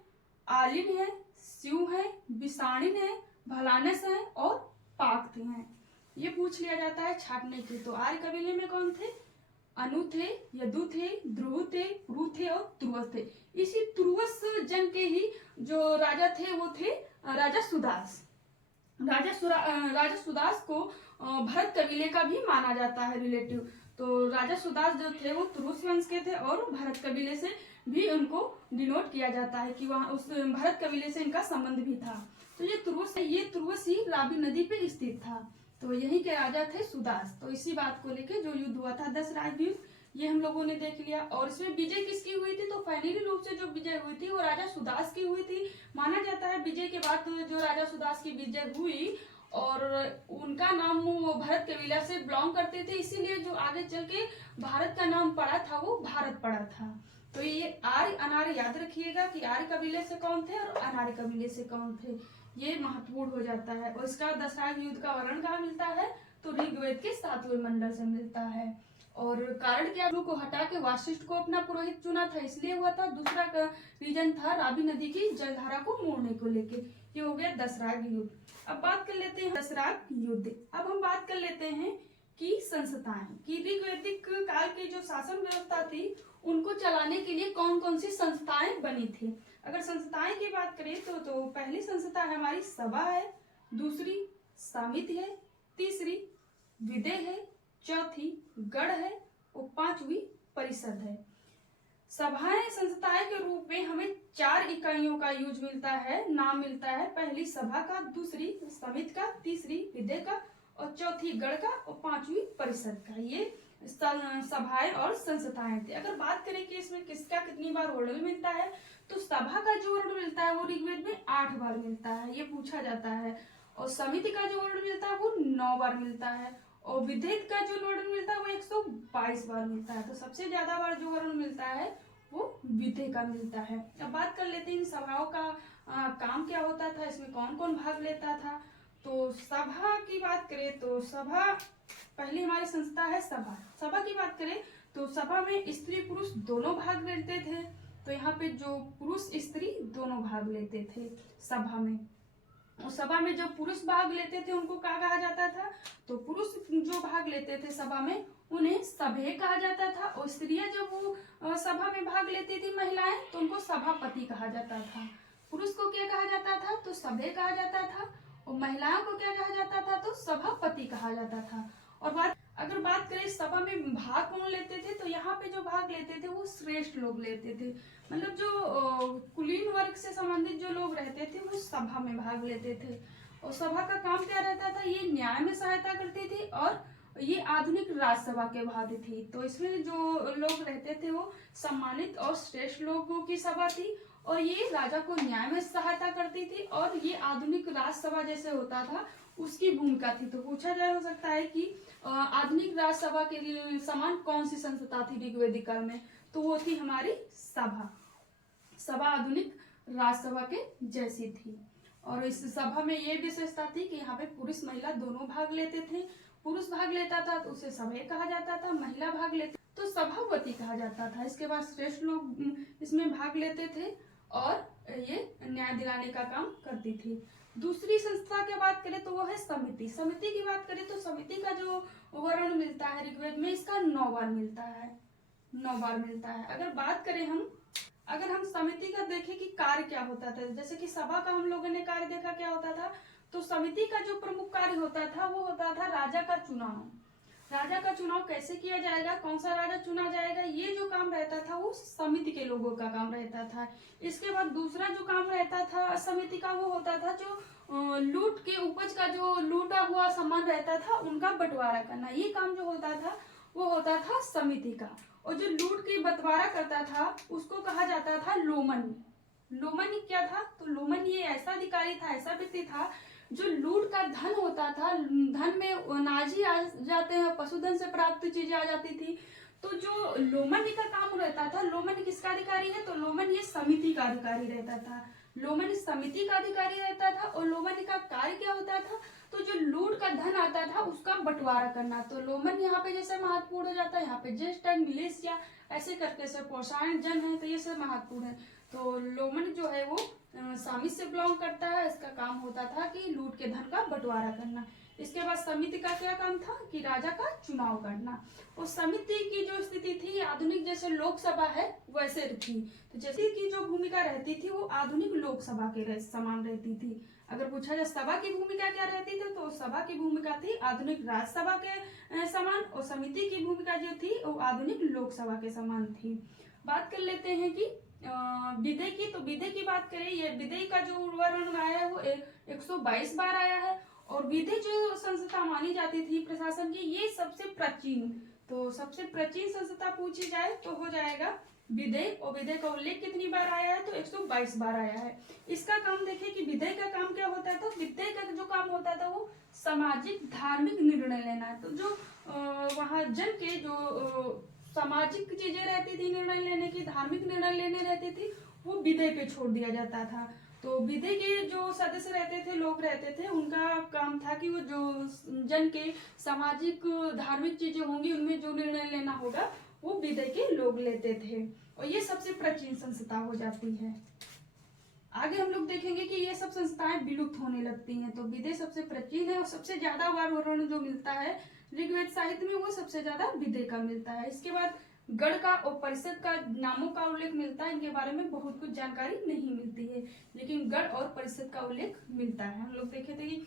आलिन है, स्यू है, बिसाणिन है, भलानस है और पाक्त हैं। ये पूछ लिया जाता है छाटने के। तो आर्य कबीले में कौन थे? अनु थे, यदु थे, ध्रुव थे, पुरु थे और तुर्वस थे। इसी तुर्वस जन के ही जो राजा थे वो थे राजा सुदास। राजा सुदास को भरत कबीले का भी माना जाता है रिलेटिव। तो राजा सुदास जो थे वो तुर्वस वंश के थे और भरत कबीले से भी उनको डिनोट किया जाता है कि वहाँ उस भरत कबीले से इनका संबंध भी था। तो ये तुर्वस ही रावी नदी पे स्थित था। तो यहीं के राजा थे सुदास। तो इसी बात को लेके जो युद्ध हुआ था 10 राज युद्ध, ये हम लोगों ने देख लिया। और इसमें विजय किसकी हुई थी? तो फाइनली रूप से जो विजय हुई थी वो राजा सुदास की हुई थी। माना जाता है विजय के बाद जो राजा सुदास की विजय हुई और उनका नाम वो भरत कबीला से बिलोंग करते थे, इसीलिए जो आगे चल के भारत का नाम पड़ा था वो भारत पड़ा था। तो ये आर्य अनार्य याद रखिएगा कि आर्य कबीले से कौन थे और अनार्य कबीले से कौन थे, ये महत्वपूर्ण हो जाता है। और इसका दशराग युद्ध का वर्णन कहाँ मिलता है, तो ऋग्वेद के 7वें मंडल से मिलता है। और कारण क्या, को हटा के वाशिष्ठ को अपना पुरोहित चुना था, इसलिए हुआ था। दूसरा रीजन था रावी नदी की जलधारा को मोड़ने को लेके। ये हो गया दशराग युद्ध। अब बात कर लेते हैं दशराग युद्ध। अब हम बात कर लेते हैं कि संस्थाएं, कि ऋग्वैदिक काल की जो शासन व्यवस्था थी उनको चलाने के लिए कौन कौन सी संस्थाएं बनी थी। अगर संस्थाएं की बात करें तो पहली संस्था है हमारी सभा है, दूसरी समिति है, तीसरी विदय है, चौथी गढ़ है और पांचवी परिषद है। सभाएं संस्थाएं के रूप में हमें 4 इकाइयों का यूज मिलता है, नाम मिलता है। पहली सभा का, दूसरी समिति का, तीसरी विदय का और चौथी गढ़ का और पांचवी परिषद का। ये सभाएं और संस्थाएं थे। अगर बात करें कि इसमें किसका कितनी बार वर्णन मिलता है, तो सभा का जो वर्णन मिलता है वो ऋग्वेद में 8 बार मिलता है, ये पूछा जाता है। और समिति का जो वर्णन मिलता है वो 9 बार मिलता है। और विधेयक का जो वर्णन मिलता है वो 122 बार मिलता है। तो सबसे ज्यादा बार जो वर्णन मिलता है वो विधेयक का मिलता है। अब बात कर लेते हैं इन सभाओं का काम क्या होता था, इसमें कौन कौन भाग लेता था। तो सभा की बात करें तो सभा, पहली हमारी संस्था है सभा। सभा की बात करें तो सभा में स्त्री पुरुष दोनों भाग लेते थे। तो यहाँ पे जो पुरुष स्त्री दोनों भाग लेते थे सभा में। और सभा में जब पुरुष भाग लेते थे उनको क्या कहा जाता था, तो पुरुष जो भाग लेते थे सभा में उन्हें सभ्य कहा जाता था। और स्त्रियां जब वो सभा में भाग लेती थी महिलाएं, तो उनको सभापति कहा जाता था। पुरुष को क्या कहा जाता था, तो सभ्य कहा जाता था। और महिलाओं को क्या कहा जाता था, तो सभापति कहा जाता था। और अगर बात करें सभा में भाग कौन लेते थे, तो यहाँ पे जो भाग लेते थे वो श्रेष्ठ लोग लेते थे। मतलब जो कुलीन वर्ग से संबंधित जो लोग रहते थे वो सभा में भाग लेते थे। और सभा का काम क्या रहता था, ये न्याय में सहायता करती थी और ये आधुनिक राजसभा के भांति थी। तो इसमें जो लोग रहते थे वो सम्मानित और श्रेष्ठ लोगों की सभा थी। और ये राजा को न्याय में सहायता करती थी और ये आधुनिक राजसभा जैसे होता था उसकी भूमिका थी। तो पूछा जा हो सकता है कि आधुनिक राजसभा के समान कौन सी संस्था थी ऋग्वैदिक काल में, तो वो थी हमारी सभा। सभा आधुनिक राजसभा के जैसी थी। और इस सभा में ये विशेषता थी कि यहाँ पे पुरुष महिला दोनों भाग लेते थे। पुरुष भाग लेता था तो उसे सभ्य कहा जाता था, महिला भाग लेते तो सभापति कहा जाता था। इसके बाद श्रेष्ठ लोग इसमें भाग लेते थे और ये न्याय दिलाने का काम करती थी। दूसरी संस्था की बात करें तो वो है समिति। समिति की बात करें तो समिति का जो वर्णन मिलता है ऋग्वेद में, इसका 9 बार मिलता है, 9 बार मिलता है। अगर हम समिति का देखें कि कार्य क्या होता था, जैसे कि सभा का हम लोगों ने कार्य देखा क्या होता था, तो समिति का जो प्रमुख कार्य होता था वो होता था राजा का चुनाव। राजा का चुनाव कैसे किया जाएगा, कौन सा राजा चुना जाएगा, ये जो काम रहता था वो समिति के लोगों का काम रहता था। इसके बाद दूसरा जो काम रहता था समिति का वो होता था जो लूट के उपज का जो लूटा हुआ सामान रहता था उनका बंटवारा करना। ये काम जो होता था वो होता था समिति का। और जो लूट के बंटवारा करता था उसको कहा जाता था लोमन। लोमन क्या था, तो लोमन ये ऐसा अधिकारी था, ऐसा व्यक्ति था जो लूट का धन होता था, धन में अनाज ही आ जाते हैं, पशुधन से प्राप्त चीजें आ जाती थी। तो जो लोमन का काम रहता था, लोमन किसका अधिकारी है, तो लोमन ये समिति का अधिकारी रहता था। लोमन समिति का अधिकारी रहता था। और लोमन का कार्य क्या होता था, तो जो लूट का धन आता था उसका बंटवारा करना। तो लोमन यहाँ पे जैसे महत्वपूर्ण हो जाता है, यहाँ पे ज्येष्ठ मिलेश या ऐसे करके से पोषायन जन है, तो ये सब महत्वपूर्ण है। तो लोमन जो है वो सामित से बिलोंग करता है। इसका काम होता था कि लूट के धन का बंटवारा करना। इसके बाद समिति का क्या काम था कि राजा का चुनाव करना। और समिति की जो स्थिति थी आधुनिक जैसे लोकसभा है वैसे थी। तो जैसे की जो भूमिका रहती थी वो आधुनिक लोकसभा के समान रहती थी। अगर पूछा जाए सभा की भूमिका क्या रहती थी, तो सभा की भूमिका थी आधुनिक राज्यसभा के समान। और समिति की भूमिका जो थी वो आधुनिक लोकसभा के समान थी। बात कर लेते हैं कि विधेय की, तो विधेय की बात करें, ये विधेय का जो वर्णन आया है वो 122 बार आया है। और विधेय जो संस्था मानी जाती थी प्रशासन की, ये सबसे प्राचीन, तो सबसे प्राचीन संस्था पूछी जाए तो हो जाएगा विधेय, और विधेय का उल्लेख कितनी बार आया है? तो 122 बार आया है। इसका काम देखिए कि विधेय का काम क्या होता है, तो विधेय का जो काम होता था वो सामाजिक धार्मिक निर्णय लेना है। तो जो वहाँ जन के जो सामाजिक चीजें रहती थी निर्णय लेने की, धार्मिक निर्णय लेने रहती थी, वो विधेय पे छोड़ दिया जाता था। तो विधेय के जो सदस्य रहते थे, लोग रहते थे, उनका काम था कि वो जो जन के सामाजिक धार्मिक चीजें होंगी उनमें जो निर्णय लेना होगा वो विधेय के लोग लेते थे, और ये सबसे प्राचीन संस्था हो जाती है। आगे हम लोग देखेंगे कि ये सब संस्थाएं विलुप्त होने लगती हैं। तो विधेय सबसे प्राचीन है और सबसे ज्यादा बार वर्णन जो मिलता है ऋग्वेद साहित्य में वो सबसे ज्यादा विधेय का मिलता है। इसके बाद गढ़ का और परिषद का नामों का उल्लेख मिलता है। इनके बारे में बहुत कुछ जानकारी नहीं मिलती है, लेकिन गढ़ और परिषद का उल्लेख मिलता है। हम लोग देखे थे कि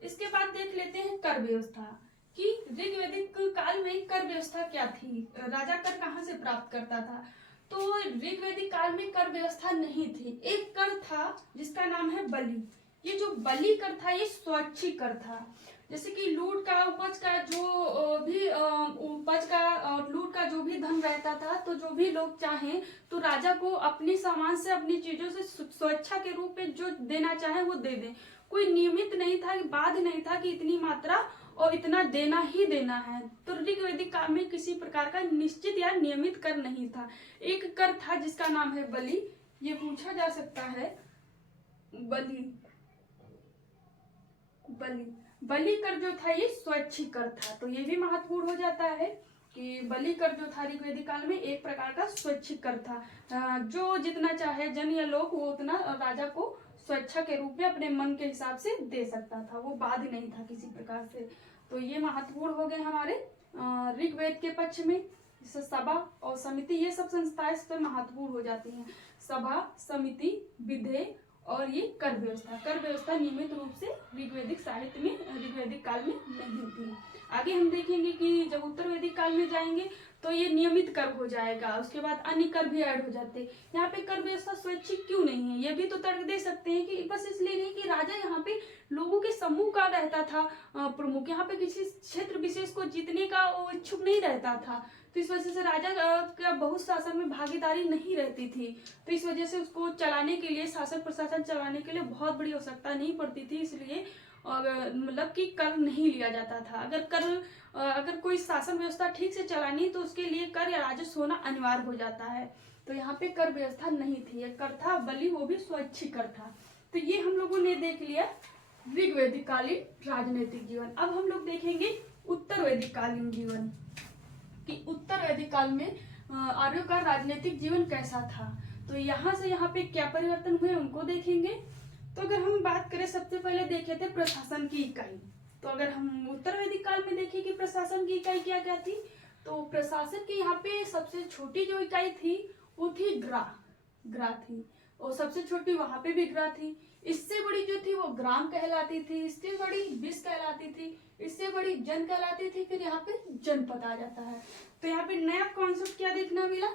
इसके बाद देख लेते हैं कर व्यवस्था कि ऋग्वैदिक काल में कर व्यवस्था क्या थी, राजा कर कहाँ से प्राप्त करता था। तो ऋग्वैदिक काल में कर व्यवस्था नहीं थी। एक कर था जिसका नाम है बलि। ये जो बलि कर था ये स्वैच्छिक कर था। जैसे कि लूट का उपज का जो भी उपज का और लूट का जो भी धन रहता था, तो जो भी लोग चाहें तो राजा को अपने सामान से, अपनी चीजों से स्वेच्छा के रूप में जो देना चाहे वो दे दें। कोई नियमित नहीं था, बाध नहीं था कि इतनी मात्रा और इतना देना ही देना है। तो ऋग्वैदिक काल में किसी प्रकार का निश्चित या नियमित कर नहीं था। एक कर था जिसका नाम है बलि। ये पूछा जा सकता है, बलि बलि बलि कर जो था ये स्वैच्छिक कर था। तो ये भी महत्वपूर्ण हो जाता है कि बलि कर जो था ऋग्वैदिक काल में एक प्रकार का स्वैच्छिक कर था। जो जितना चाहे जन या लोग वो उतना राजा को स्वेच्छा के रूप में अपने मन के हिसाब से दे सकता था, वो बाध्य नहीं था किसी प्रकार से। तो ये महत्वपूर्ण हो गए हमारे ऋग्वेद के पक्ष में। सभा और समिति ये सब संस्थाएं इस पर महत्वपूर्ण हो जाती हैं। सभा, समिति, विधेय और ये कर व्यवस्था। कर व्यवस्था नियमित रूप से ऋग्वैदिक साहित्य में, ऋग्वैदिक काल में नहीं थी। आगे हम देखेंगे कि जब उत्तर वैदिक काल में जाएंगे तो ये नियमित कर हो जाएगा। उसके बाद अन्य कर भी ऐड हो जाते हैं। यहाँ पे कर व्यवस्था स्वैच्छिक क्यों नहीं है, ये भी तो तर्क दे सकते हैं कि बस इसलिए नहीं कि राजा यहाँ पे लोगों के समूह का रहता था प्रमुख, यहाँ पे किसी क्षेत्र विशेष को जीतने का वो इच्छुक नहीं रहता था। तो इस वजह से राजा का बहुत शासन में भागीदारी नहीं रहती थी। तो इस वजह से उसको चलाने के लिए, शासन प्रशासन चलाने के लिए बहुत बड़ी आवश्यकता नहीं पड़ती थी, इसलिए मतलब कि कर नहीं लिया जाता था। अगर कोई शासन व्यवस्था ठीक से चलानी तो उसके लिए कर या राजस्व होना अनिवार्य हो जाता है। तो यहाँ पे कर व्यवस्था नहीं थी। एक कर था बलि, वो भी स्वैच्छिक कर था। तो ये हम लोगों ने देख लिया ऋग्वैदिक कालीन राजनीतिक जीवन। अब हम लोग देखेंगे उत्तर वैदिक कालीन जीवन कि उत्तर वैदिक काल में आर्यों का राजनीतिक जीवन कैसा था। तो यहाँ से यहाँ पे क्या परिवर्तन हुए उनको देखेंगे। तो अगर हम बात करें, सबसे पहले देखे थे प्रशासन की इकाई। तो अगर हम उत्तर वैदिक काल में देखें कि प्रशासन की इकाई क्या क्या थी, तो प्रशासन की यहाँ पे सबसे छोटी जो इकाई थी वो थी ग्रा थी, और सबसे छोटी वहां पे भी ग्रा थी। इससे बड़ी जो थी वो ग्राम कहलाती थी, इससे बड़ी विष कहलाती थी, इससे बड़ी जन कहलाती थी, फिर यहाँ पे जनपद आ जाता है। तो यहाँ पे नया कॉन्सेप्ट क्या देखना मिला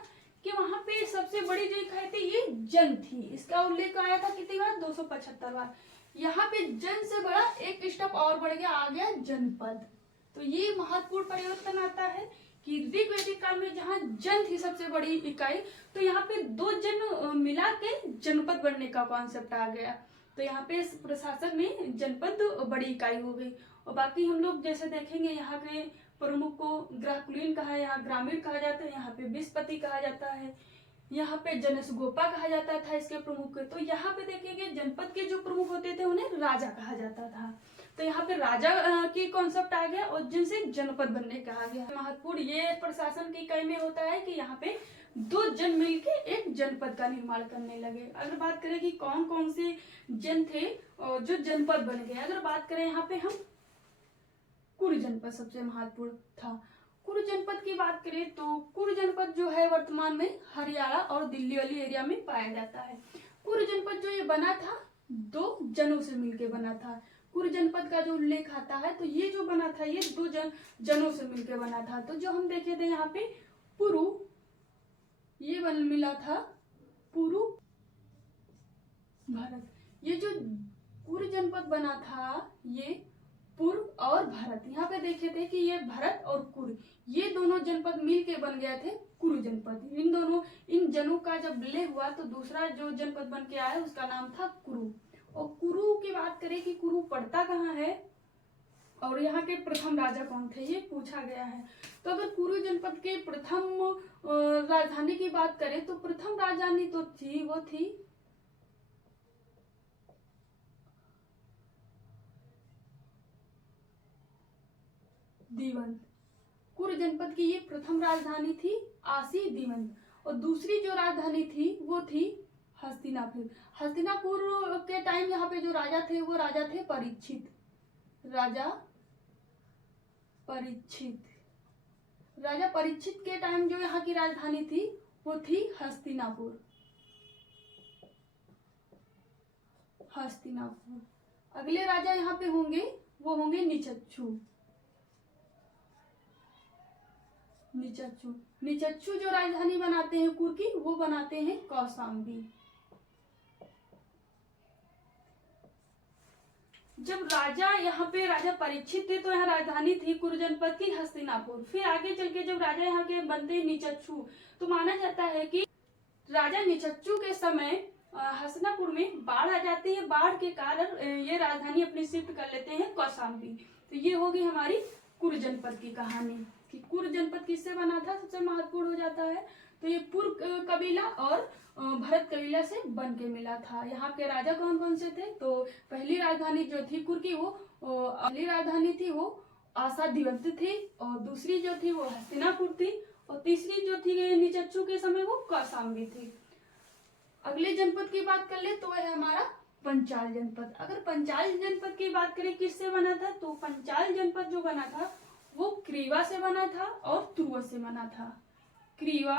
कि वहां पे सबसे बड़ी जो इकाई थी ये जन थी। इसका उल्लेख आया था कितनी बार, 275 बार। यहाँ पे जन से बड़ा एक स्टेप और बढ़ गया, आ गया जनपद। तो ये महत्वपूर्ण परिवर्तन आता है कि ऋग्वैदिक काल में जहाँ जन थी सबसे बड़ी इकाई, तो यहाँ पे दो जन मिला के जनपद बनने का कॉन्सेप्ट आ गया। तो यहाँ पे प्रशासन में जनपद बड़ी इकाई हो गई। और बाकी हम लोग जैसे देखेंगे यहाँ के प्रमुख को ग्राहकुलीन कहा, यहाँ ग्रामीण कहा जाता है, यहाँ पे विस्पति कहा जाता है, यहाँ पे जनसगोपा कहा जाता था इसके प्रमुख को। तो यहाँ पे देखेंगे जनपद के जो प्रमुख होते थे उन्हें राजा कहा जाता था। तो यहाँ पे राजा की कॉन्सेप्ट आ गया और जिनसे जनपद बनने कहा गया। महत्वपूर्ण ये प्रशासन की इकाई में होता है कि यहाँ पे दो जन मिलके एक जनपद का निर्माण करने लगे। अगर बात करें कि कौन कौन से जन थे जो जनपद बन गए, अगर बात करें यहाँ पे हम कुरु जनपद सबसे महत्वपूर्ण था। कुरु जनपद की बात करें तो कुरु जनपद जो है वर्तमान में हरियाणा और दिल्ली वाली एरिया में पाया जाता है। कुरु जनपद जो ये बना था दो जनों से मिलके बना था। कुरु जनपद का जो उल्लेख आता है तो ये जो बना था ये दो जनों से मिलके बना था। तो जो हम देखे थे यहाँ पे पुरु, ये मिला था पुरु भारत। ये जो कुरु जनपद बना था ये पूर्व और भारत। यहाँ पे देखे थे कि ये भरत और कुरु, ये दोनों जनपद मिल के बन गए थे कुरु जनपद। इन जनों का जब विलय हुआ तो दूसरा जो जनपद बन के आया उसका नाम था कुरु। और कुरु की बात करें कि कुरु पड़ता कहाँ है और यहाँ के प्रथम राजा कौन थे, ये पूछा गया है। तो अगर कुरु जनपद के प्रथम राजधानी की बात करें तो प्रथम राजधानी तो थी वो थी दीवंत। कुरु जनपद की ये प्रथम राजधानी थी आसी दीवंत। और दूसरी जो राजधानी थी वो थी हस्तिनापुर। हस्तिनापुर के टाइम यहाँ पे जो राजा थे वो राजा थे परीक्षित, राजा परीक्षित के टाइम जो यहाँ की राजधानी थी वो थी हस्तिनापुर। अगले राजा यहाँ पे होंगे वो होंगे निचच्छू। जो राजधानी बनाते हैं कुर की वो बनाते हैं कौशाम्बी। जब यहाँ पे राजा परीक्षित थे तो यहाँ राजधानी थी कुरु जनपद की हस्तिनापुर। फिर आगे चल के जब राजा यहाँ के बनते हैं निचच्छू, तो माना जाता है कि राजा निचच्छू के समय हस्तिनापुर में बाढ़ आ जाती है। बाढ़ के कारण ये राजधानी अपनी शिफ्ट कर लेते हैं कौशाम्बी। तो ये होगी हमारी कुरु जनपद की कहानी कि कुरु जनपद किससे बना था, सबसे महत्वपूर्ण हो जाता है। तो ये पुर कबीला और भरत कबीला से बन के मिला था। यहाँ के राजा कौन कौन से थे, तो पहली राजधानी जो थी कुर की वो पहली राजधानी थी वो आसा दिवंत थी, और दूसरी जो थी वो हस्तिनापुर थी, और तीसरी जो थी निचच्छू के समय वो कौशाम्बी थी। अगले जनपद की बात कर ले तो वह है हमारा पंचाल जनपद। अगर पंचाल जनपद की बात करें किससे बना था, तो पंचाल जनपद जो बना था वो क्रीवा से बना था और तुरुव से बना था। क्रीवा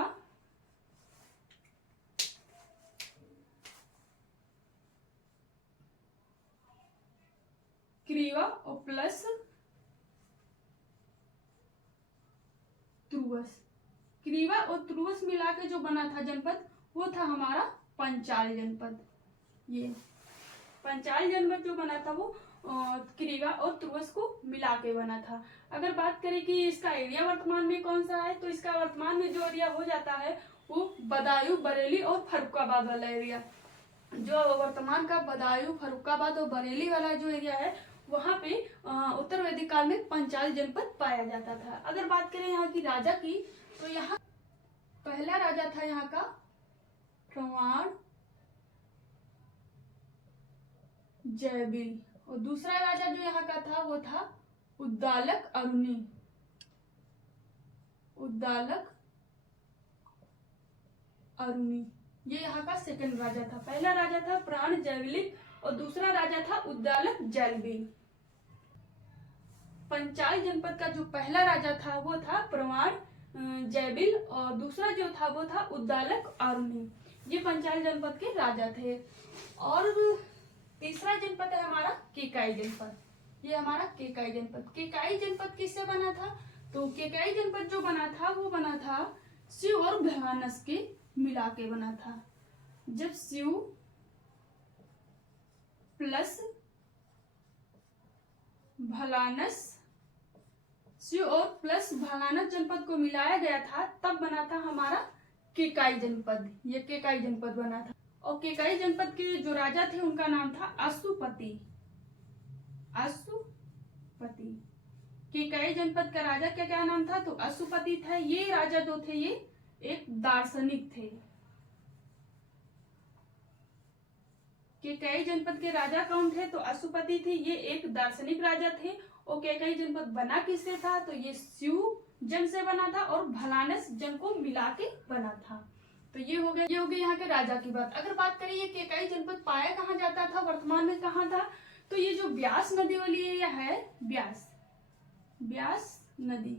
और प्लस तुरुवस। क्रीवा और तुरुवस मिला के जो बना था जनपद वो था हमारा पंचाल जनपद। ये पंचाल जनपद जो बना था वो क्रीवा और तुरुवस को मिला के बना था। अगर बात करें कि इसका एरिया वर्तमान में कौन सा है, तो इसका वर्तमान में जो एरिया हो जाता है वो बदायूं, बरेली और फर्रुखाबाद वाला एरिया। जो वर्तमान का बदायूं, फर्रुखाबाद और बरेली वाला जो एरिया है वहां पे उत्तर वैदिक काल में पंचाल जनपद पाया जाता था। अगर बात करें यहाँ की राजा की, तो यहाँ पहला राजा था यहाँ का प्रवाण जयबिल, और दूसरा राजा जो यहाँ का था वो था उद्दालक अरुणी। ये यहाँ का सेकंड राजा था। पहला राजा था प्राण जयविलिक और दूसरा राजा था उद्दालक जयबिल। पंचाल जनपद का जो पहला राजा था वो था प्रवाण जयबिल और दूसरा जो था वो था उद्दालक अरुणी। ये पंचाल जनपद के राजा थे। और तीसरा जनपद है हमारा केकाई जनपद। ये हमारा केकाई जनपद किससे बना था, तो केकाई जनपद जो बना था वो बना था शिव और भलानस के मिला के बना था। जब शिव प्लस भलानस जनपद को मिलाया गया था, तब बना था हमारा केकाई जनपद। ये केकाई जनपद बना था। और केकाई जनपद के जो राजा थे उनका नाम था अशुपति। केकाई जनपद का राजा का क्या नाम था, तो अशुपति था। ये राजा जो थे ये एक दार्शनिक थे। केकाई जनपद के राजा कौन थे, तो अशुपति थे। ये एक दार्शनिक राजा थे। और केकाई जनपद बना किससे था, तो ये शिव जन से बना था और भलानस जन को मिला के बना था। तो ये हो गया यहाँ के राजा की बात। अगर बात करें ये केकाई जनपद पाया कहाँ जाता था, वर्तमान में कहाँ था, तो ये जो ब्यास नदी वाली एरिया है, ब्यास नदी।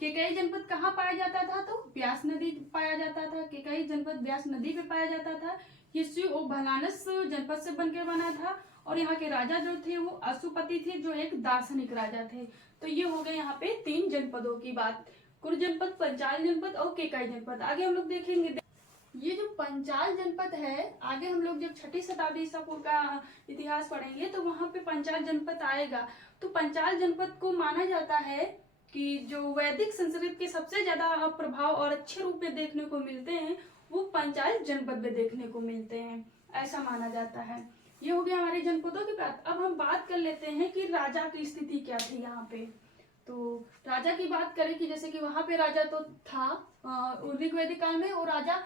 केकाई जनपद कहाँ पाया जाता था, तो ब्यास नदी पाया जाता था। केकाई जनपद ब्यास नदी पे पाया जाता था। ये शिव और भलानस जनपद से बनकर बना था। और यहाँ के राजा जो थे वो अशुपति थे, जो एक दार्शनिक राजा थे। तो ये हो गए यहाँ पे 3 जनपदों की बात, कुरु जनपद, पंचाल जनपद और केकाई जनपद। आगे हम लोग देखेंगे ये जो पंचाल जनपद है, आगे हम लोग जब 6ठी शताब्दी ईसा पूर्व का इतिहास पढ़ेंगे तो वहां पे पंचाल जनपद आएगा। तो पंचाल जनपद को माना जाता है कि जो वैदिक संस्कृत के सबसे ज्यादा प्रभाव और अच्छे रूप में देखने को मिलते हैं वो पंचाल जनपद में देखने को मिलते हैं, ऐसा माना जाता है। ये हो गया हमारे जनपदों की बात। अब हम बात कर लेते हैं कि राजा की स्थिति क्या थी यहाँ पे। तो राजा की बात करें कि जैसे कि वहां पे राजा तो था ऋग्वैदिक काल में, और राजा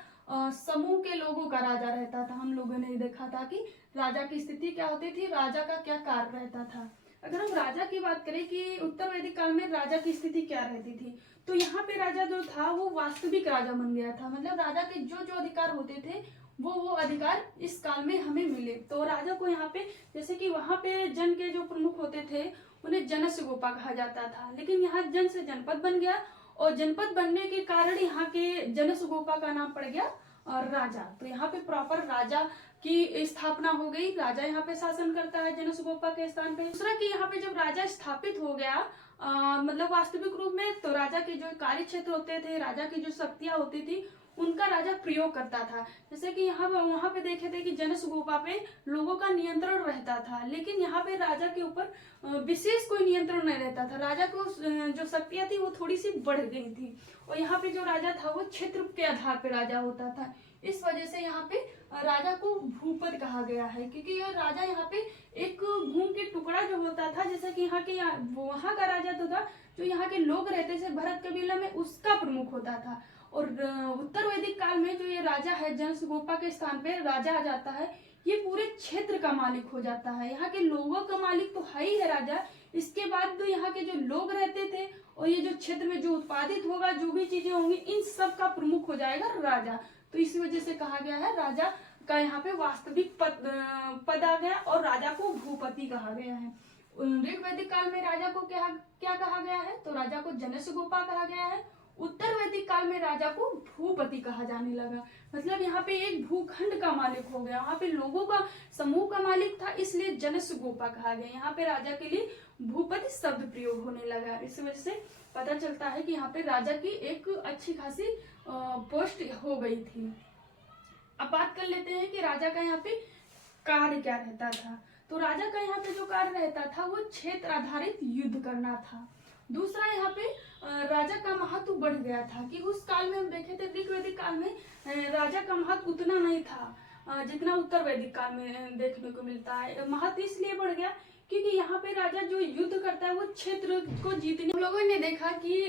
समूह के लोगों का राजा रहता था। हम लोगों ने देखा था कि राजा की स्थिति क्या होती थी, राजा का क्या कार्य रहता था। अगर हम राजा की बात करें कि उत्तर वैदिक काल में राजा की स्थिति क्या रहती थी, तो यहाँ पे राजा जो था वो वास्तविक राजा बन गया था। मतलब राजा के जो जो अधिकार होते थे वो अधिकार इस काल में हमें मिले। तो राजा को यहाँ पे जैसे कि वहां पे जन के जो प्रमुख होते थे उन्हें जनस्य गोपा कहा जाता था, लेकिन यहाँ जन से जनपद बन गया, और जनपद बनने के कारण यहाँ के जनस्य गोपा का नाम पड़ गया और राजा। तो यहाँ पे प्रॉपर राजा की स्थापना हो गई, राजा यहाँ पे शासन करता है जनस्य गोपा के स्थान पे। दूसरा कि यहाँ पे जब राजा स्थापित हो गया मतलब वास्तविक रूप में, तो राजा के जो कार्य क्षेत्र होते थे, राजा की जो शक्तियां होती थी उनका राजा प्रयोग करता था। जैसे कि यहाँ वहां पे देखे थे कि जनस्य गोपा पे लोगों का नियंत्रण रहता था, लेकिन यहाँ पे राजा के ऊपर विशेष कोई नियंत्रण नहीं रहता था। राजा को जो शक्तियां थी वो थोड़ी सी बढ़ गई थी, और यहाँ पे जो राजा था वो क्षेत्र के आधार पे राजा होता था। इस वजह से यहाँ पे राजा को भूपति कहा गया है, क्योंकि यह राजा यहाँ पे एक भूमि के टुकड़ा जो होता था, जैसे कि यहाँ के वहां का राजा तो था जो यहाँ के लोग रहते थे भरत कबीला में, उसका प्रमुख होता था। और उत्तर वैदिक काल में जो ये राजा है जनस्य गोपा के स्थान पे राजा आ जाता है, ये पूरे क्षेत्र का मालिक हो जाता है। यहाँ के लोगों का मालिक तो है ही है राजा, इसके बाद तो यहाँ के जो लोग रहते थे और ये जो क्षेत्र में जो उत्पादित होगा, जो भी चीजें होंगी, इन सब का प्रमुख हो जाएगा राजा। तो इसी वजह से कहा गया है राजा का यहाँ पे वास्तविक पद आ गया, और राजा को भूपति कहा गया है। ऋग्वैदिक काल में राजा को क्या क्या कहा गया है, तो राजा को जनस्य गोपा कहा गया है। उत्तर वैदिक काल में राजा को भूपति कहा जाने लगा, मतलब यहाँ पे एक भूखंड का मालिक हो गया, वहां पे लोगों का समूह का मालिक था, इसलिए जनस्य गोपा कहा गया। यहाँ पे राजा के लिए भूपति शब्द प्रयोग होने लगा। इस वजह से पता चलता है कि यहाँ पे राजा की एक अच्छी खासी पोस्ट हो गई थी। अब बात कर लेते हैं कि राजा का यहाँ पे कार्य क्या रहता था। तो राजा का यहाँ पे जो कार्य रहता था वो क्षेत्र आधारित युद्ध करना था। दूसरा यहाँ पे राजा का महत्व बढ़ गया था कि उस काल में हम देखे थे ऋग्वैदिक काल में राजा का महत्व उतना नहीं था जितना उत्तर वैदिक काल में देखने को मिलता है। महत्व इसलिए बढ़ गया क्योंकि यहाँ पे राजा जो युद्ध करता है वो क्षेत्र को जीतने। हम लोगों ने देखा कि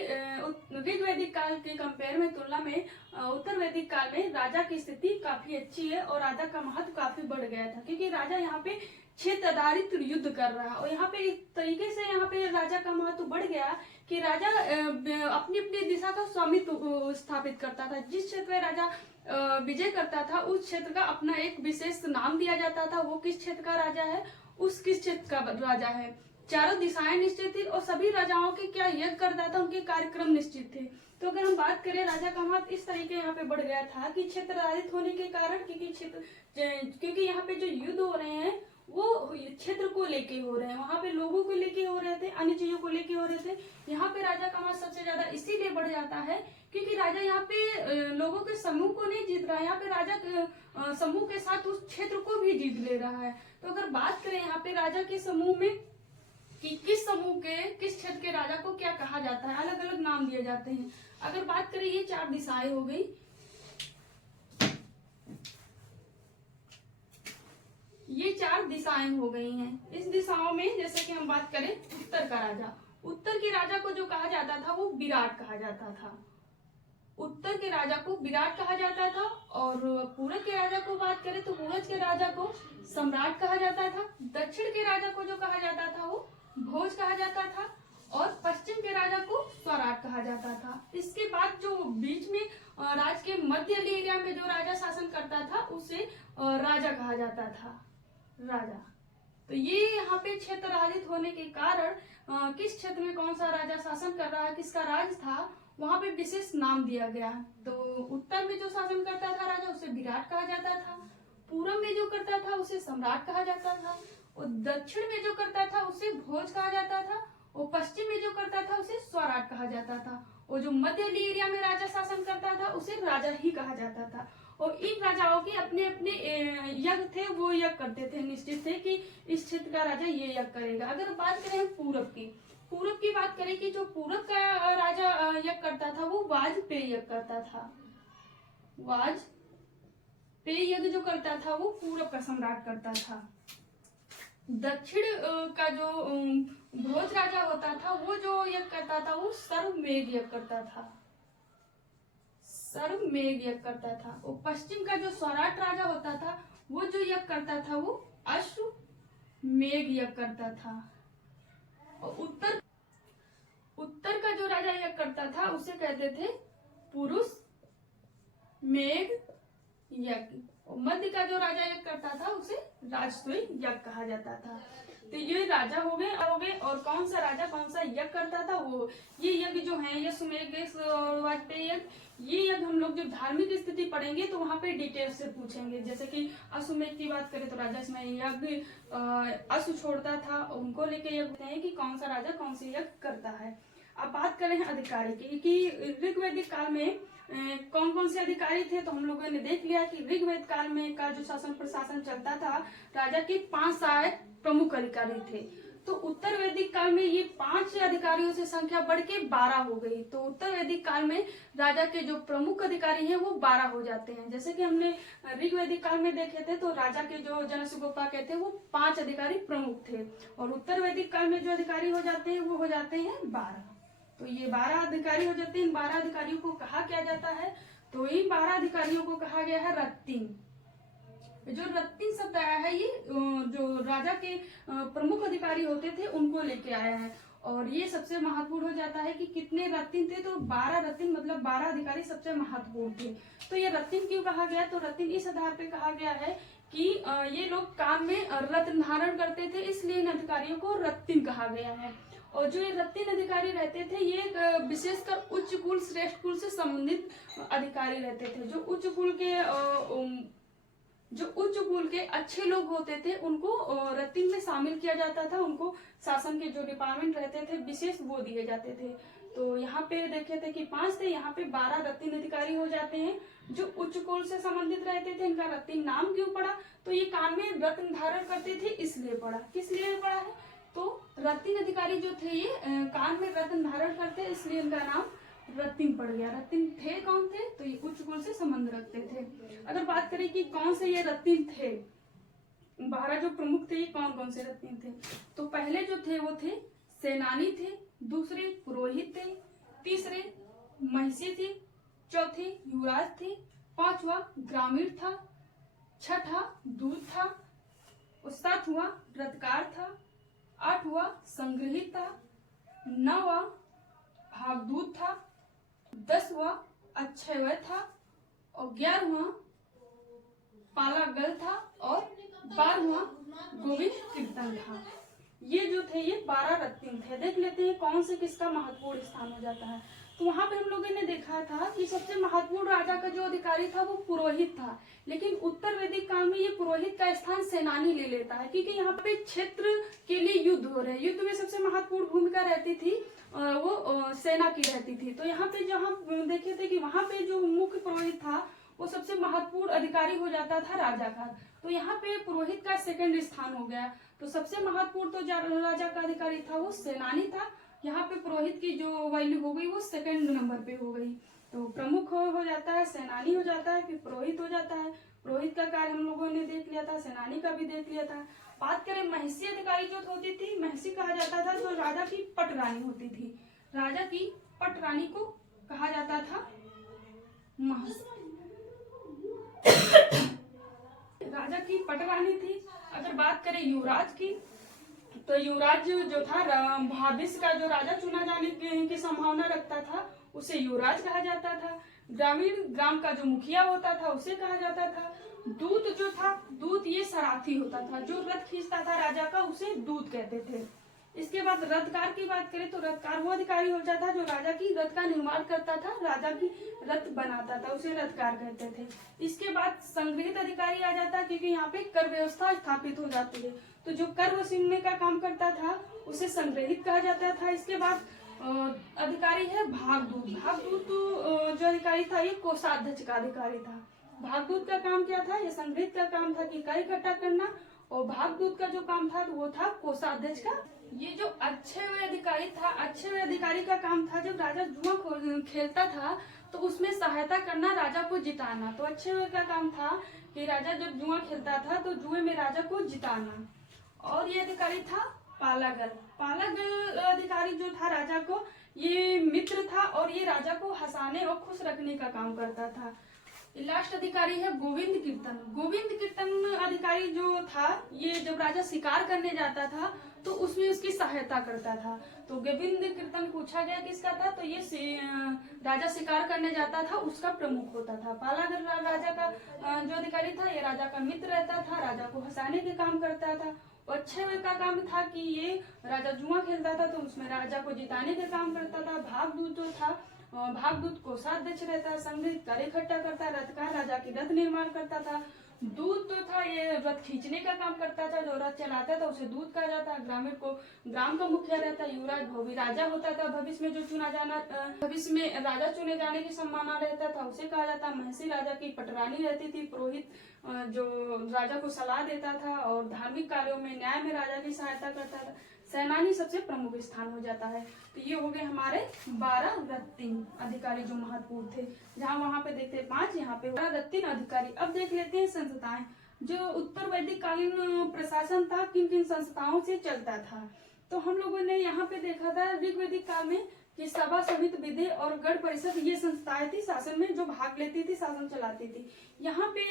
ऋग्वैदिक काल के कंपेयर में तुलना में उत्तर वैदिक काल में राजा की स्थिति काफी अच्छी है, और राजा का महत्व काफी बढ़ गया था, क्योंकि राजा यहाँ पे क्षेत्र आधारित युद्ध कर रहा है। और यहाँ पे इस तरीके से यहाँ पे राजा का महत्व बढ़ गया कि राजा अपनी अपनी दिशा का स्वामित्व स्थापित करता था। जिस क्षेत्र में राजा विजय करता था उस क्षेत्र का अपना एक विशेष नाम दिया जाता था, वो किस क्षेत्र का राजा है, उस किस क्षेत्र का राजा है। चारों दिशाएं निश्चित थी, और सभी राजाओं के क्या यज्ञ करता था उनके कार्यक्रम निश्चित थे। तो अगर हम बात करें राजा का महत्व इस तरीके यहाँ पे बढ़ गया था कि क्षेत्र आधारित होने के कारण, क्योंकि यहाँ पे जो युद्ध हो रहे हैं वो क्षेत्र को लेके हो रहे हैं, वहां पे लोगों को लेके हो रहे थे, अन्य चीजों को लेके हो रहे थे। यहाँ पे राजा का महत्व सबसे ज्यादा इसीलिए बढ़ जाता है क्योंकि राजा यहाँ पे लोगों के समूह को नहीं जीत रहा है, यहाँ पे राजा समूह के साथ उस क्षेत्र को भी जीत ले रहा है। तो अगर बात करें यहाँ पे राजा के समूह में कि किस समूह के किस क्षेत्र के राजा को क्या कहा जाता है, अलग अलग नाम दिए जाते हैं। अगर बात करें ये चार दिशाएं हो गई, ये चार दिशाएं हो गई हैं। इस दिशाओं में जैसे कि हम बात करें उत्तर का राजा, उत्तर के राजा को जो कहा जाता था वो विराट कहा जाता था, उत्तर के राजा को विराट कहा जाता था। और पूरब के राजा को बात करें तो पूरब के राजा को सम्राट कहा जाता था। दक्षिण के राजा को जो कहा जाता था वो भोज कहा जाता था, और पश्चिम के राजा को स्वराट कहा जाता था। इसके बाद जो बीच में राज्य के मध्य एरिया में जो राजा शासन करता था उसे राजा कहा जाता था, राजा। तो ये यहाँ पे क्षेत्र आधारित होने के कारण किस क्षेत्र में कौन सा राजा शासन कर रहा है, किसका राज था, वहां पे विशेष नाम दिया गया। तो उत्तर में जो शासन करता था राजा उसे विराट कहा जाता था, पूरब में जो करता था उसे सम्राट कहा जाता था, और दक्षिण में जो करता था उसे भोज कहा जाता था, और पश्चिम में जो करता था उसे स्वराट कहा जाता था, और जो मध्य एरिया में राजा शासन करता था उसे राजा ही कहा जाता था। और इन राजाओं के अपने अपने यज्ञ थे, वो यज्ञ करते थे, निश्चित थे कि इस क्षेत्र का राजा ये यज्ञ करेगा। अगर बात करें पूरब की, पूरब की बात करें कि जो पूरब का राजा यज्ञ करता था वो वाजपेयी यज्ञ करता था। वाजपेयी यज्ञ जो करता था वो पूरब का सम्राट करता था। दक्षिण का जो भोज राजा होता था वो जो यज्ञ करता था वो सर्वमेघ यज्ञ करता था। सर्वमेघ यज्ञ करता था। और पश्चिम का जो सौराठ राजा होता था वो जो यज्ञ करता था वो अश्वमेघ यज्ञ करता था। और उत्तर का जो राजा यज्ञ करता था उसे कहते थे पुरुष मेघ यज्ञ। और मध्य का जो राजा यज्ञ करता था उसे राजसूय यज्ञ कहा जाता था। तो ये राजा हो गए और कौन सा राजा कौन सा यज्ञ करता था वो ये यज्ञ जो है अश्वमेध वाजपेयी यज्ञ, ये यज्ञ हम लोग जब धार्मिक स्थिति पढ़ेंगे तो वहां पे डिटेल से पूछेंगे। जैसे कि अश्वमेध की बात करें तो राजा इसमें यज्ञ अश्व छोड़ता था, उनको लेके यज्ञ हैं कि कौन सा राजा कौन सा यज्ञ करता है। अब बात करें अधिकारी की कि ऋग्वैदिक काल में कौन कौन से अधिकारी थे, तो हम लोगों ने देख लिया कि ऋग्वेद काल में का जो शासन प्रशासन चलता था राजा के 5 सहायक प्रमुख अधिकारी थे। तो उत्तर वैदिक काल में ये 5 अधिकारियों से संख्या बढ़ के 12 हो गई। तो उत्तर वैदिक काल में राजा के जो प्रमुख अधिकारी हैं वो 12 हो जाते हैं। जैसे कि हमने ऋग्वैदिक काल में देखे थे तो राजा के जो जनसुगोपा के थे वो 5 अधिकारी प्रमुख थे, और उत्तर वैदिक काल में जो अधिकारी हो जाते हैं वो हो जाते हैं 12। तो ये 12 अधिकारी हो जाते हैं। इन 12 अधिकारियों को कहा क्या जाता है, तो इन 12 अधिकारियों को कहा गया है रत्तिन। जो रत्तिन शब्द आया है ये जो राजा के प्रमुख अधिकारी होते थे उनको लेके आया है। और ये सबसे महत्वपूर्ण हो जाता है कि कितने रत्तिन थे, तो 12 रत्तिन मतलब 12 अधिकारी सबसे महत्वपूर्ण थे। तो ये रत्तिन क्यों कहा गया, तो रत्तिन इस आधार पे कहा गया है कि ये लोग काम में रत्न धारण करते थे, इसलिए इन अधिकारियों को रत्तिन कहा गया है। और जो ये रत्तिन अधिकारी रहते थे ये विशेषकर उच्च कुल श्रेष्ठ कुल से संबंधित अधिकारी रहते थे। जो उच्च कुल के अच्छे लोग होते थे उनको रत्तिन में शामिल किया जाता था। उनको शासन के जो डिपार्टमेंट रहते थे विशेष वो दिए जाते थे। तो यहाँ पे देखे थे कि 5 थे, यहाँ पे 12 रत्तिन अधिकारी हो जाते हैं जो उच्च कुल से संबंधित रहते थे। इनका रत्तिन नाम क्यों पड़ा, तो ये काम में रत्न धारण करते थे इसलिए पड़ा। किस लिए पड़ा है, तो रत्तिन अधिकारी जो थे ये कान में रत्न धारण करते इसलिए इनका नाम रत्तिन पड़ गया। रत्तिन थे कौन थे, तो ये उच्च कुल से संबंध रखते थे। अगर बात करें कि कौन से ये रत्तिन थे, 12 जो प्रमुख थे ये कौन कौन से रत्तिन थे, तो पहले जो थे वो थे सेनानी थे, दूसरे पुरोहित थे, तीसरे महिषी थे, चौथे युवराज थे, 5वां ग्रामीण था, 6ठा दूत था, 7वां रथकार था, 8वां संग्रहित था, 9वां भागदूत था, 10वां अक्षयवय था, और 11वां पालागल था, और 12वां गोविंद कीर्तन था। ये जो थे ये 12 रत्तिन थे। देख लेते हैं कौन से किसका महत्वपूर्ण स्थान हो जाता है। तो वहां पे हम लोगों ने देखा था कि सबसे महत्वपूर्ण राजा का जो अधिकारी था वो पुरोहित था, लेकिन उत्तर वैदिक काल में ये पुरोहित का स्थान सेनानी ले लेता है, क्योंकि यहाँ पे क्षेत्र के लिए युद्ध हो रहे हैं। युद्ध में सबसे महत्वपूर्ण भूमिका रहती थी वो सेना की रहती थी। तो यहाँ पे जहाँ देखे थे कि वहां पे जो मुख्य पुरोहित था वो सबसे महत्वपूर्ण अधिकारी हो जाता था राजा का। तो यहाँ पे पुरोहित का सेकंड स्थान हो गया। तो सबसे महत्वपूर्ण तो राजा का अधिकारी था वो सेनानी था, यहाँ पे पुरोहित की जो वैल्यू हो गई वो सेकंड नंबर पे हो गई। तो प्रमुख हो जाता है, सेनानी हो जाता है, फिर पुरोहित हो जाता है। पुरोहित का कार्य हम लोगों ने देख लिया था, सेनानी का भी देख लिया था। बात करें महिषी अधिकारी जो होती थी, महिषी कहा जाता था जो राजा की पटरानी होती थी। राजा की पटरानी को कहा जाता था राजा की पटरानी थी। अगर बात करें युवराज की, तो युवराज जो था भविष्य का जो राजा चुना जाने की संभावना रखता था उसे युवराज कहा जाता था। ग्रामीण ग्राम का जो मुखिया होता था उसे कहा जाता था। दूत जो था, दूत ये सारथी होता था, जो रथ खींचता था राजा का उसे दूत कहते थे। इसके बाद रथकार की बात करें तो रथकार वो अधिकारी हो जाता है जो राजा की रथ का निर्माण करता था, राजा की रथ बनाता था, उसे रथकार कहते थे। इसके बाद संग्रहित अधिकारी आ जाता है, क्योंकि यहाँ पे कर व्यवस्था स्थापित हो जाती है। तो जो कर वसूलने का काम करता था उसे संग्रहित कहा जाता था। इसके बाद अधिकारी है भागदूत। भागदूत जो अधिकारी था ये कोषाध्यक्ष का अधिकारी था। भागदूत का काम क्या था, ये संग्रहित का काम था कि कर इकट्ठा करना, और भागदूत का जो काम था वो था कोषाध्यक्ष का ये जो अच्छे हुए अधिकारी था, अच्छे हुए अधिकारी का काम था जब राजा जुआ खेलता था तो उसमें सहायता करना, राजा को जिताना। तो अच्छे हुए का काम था कि राजा जब जुआ खेलता था तो जुए में राजा को जिताना। और ये अधिकारी था पालागर। पालागर अधिकारी जो था राजा को, ये मित्र था और ये राजा को हंसाने और खुश रखने का काम करता था। लास्ट अधिकारी है गोविंद कीर्तन। गोविंद कीर्तन अधिकारी जो था, ये जब राजा शिकार करने जाता था तो उसमें उसकी सहायता करता था। तो गोविंद कीर्तन पूछा गया किसका था, तो ये राजा शिकार करने जाता था उसका प्रमुख होता था। पालागर राजा का जो अधिकारी था, ये राजा का मित्र रहता था, राजा को हंसाने के काम करता था। और अच्छे हुए का काम था कि ये राजा जुआ खेलता था तो उसमें राजा को जिताने का काम करता था। भागदूत जो था, भागदूत कोषाध्यक्ष रहता, संग्रहित कर इकट्ठा करता, रथकार राजा की रथ निर्माण करता था। दूत जो था ये रथ खींचने का काम करता था, जो रथ चलाता था उसे दूत कहा जाता। ग्रामीण को ग्राम का मुखिया रहता। युवराज भोवी राजा होता था, भविष्य में जो चुना जाना, भविष्य में राजा चुने जाने की संभावना रहता था उसे कहा जाता। महसी राजा की पटरानी रहती थी। पुरोहित जो राजा को सलाह देता था और धार्मिक कार्यों में, न्याय में राजा की सहायता करता था। सेनानी सबसे प्रमुख स्थान हो जाता है। तो ये हो गए हमारे 12 रत्न अधिकारी जो महत्वपूर्ण थे। जहाँ वहां पे देखते हैं 5, यहाँ पे 12 रत्न अधिकारी। अब देख लेते हैं संस्थाएं। जो उत्तर वैदिक कालीन प्रशासन था किन किन संस्थाओं से चलता था। तो हम लोगों ने यहाँ पे देखा था ऋग्वैदिक काल में कि सभा, समिति, विधि और गढ़ परिषद ये संस्थाएं थी शासन में, जो भाग लेती थी, शासन चलाती थी। यहाँ पे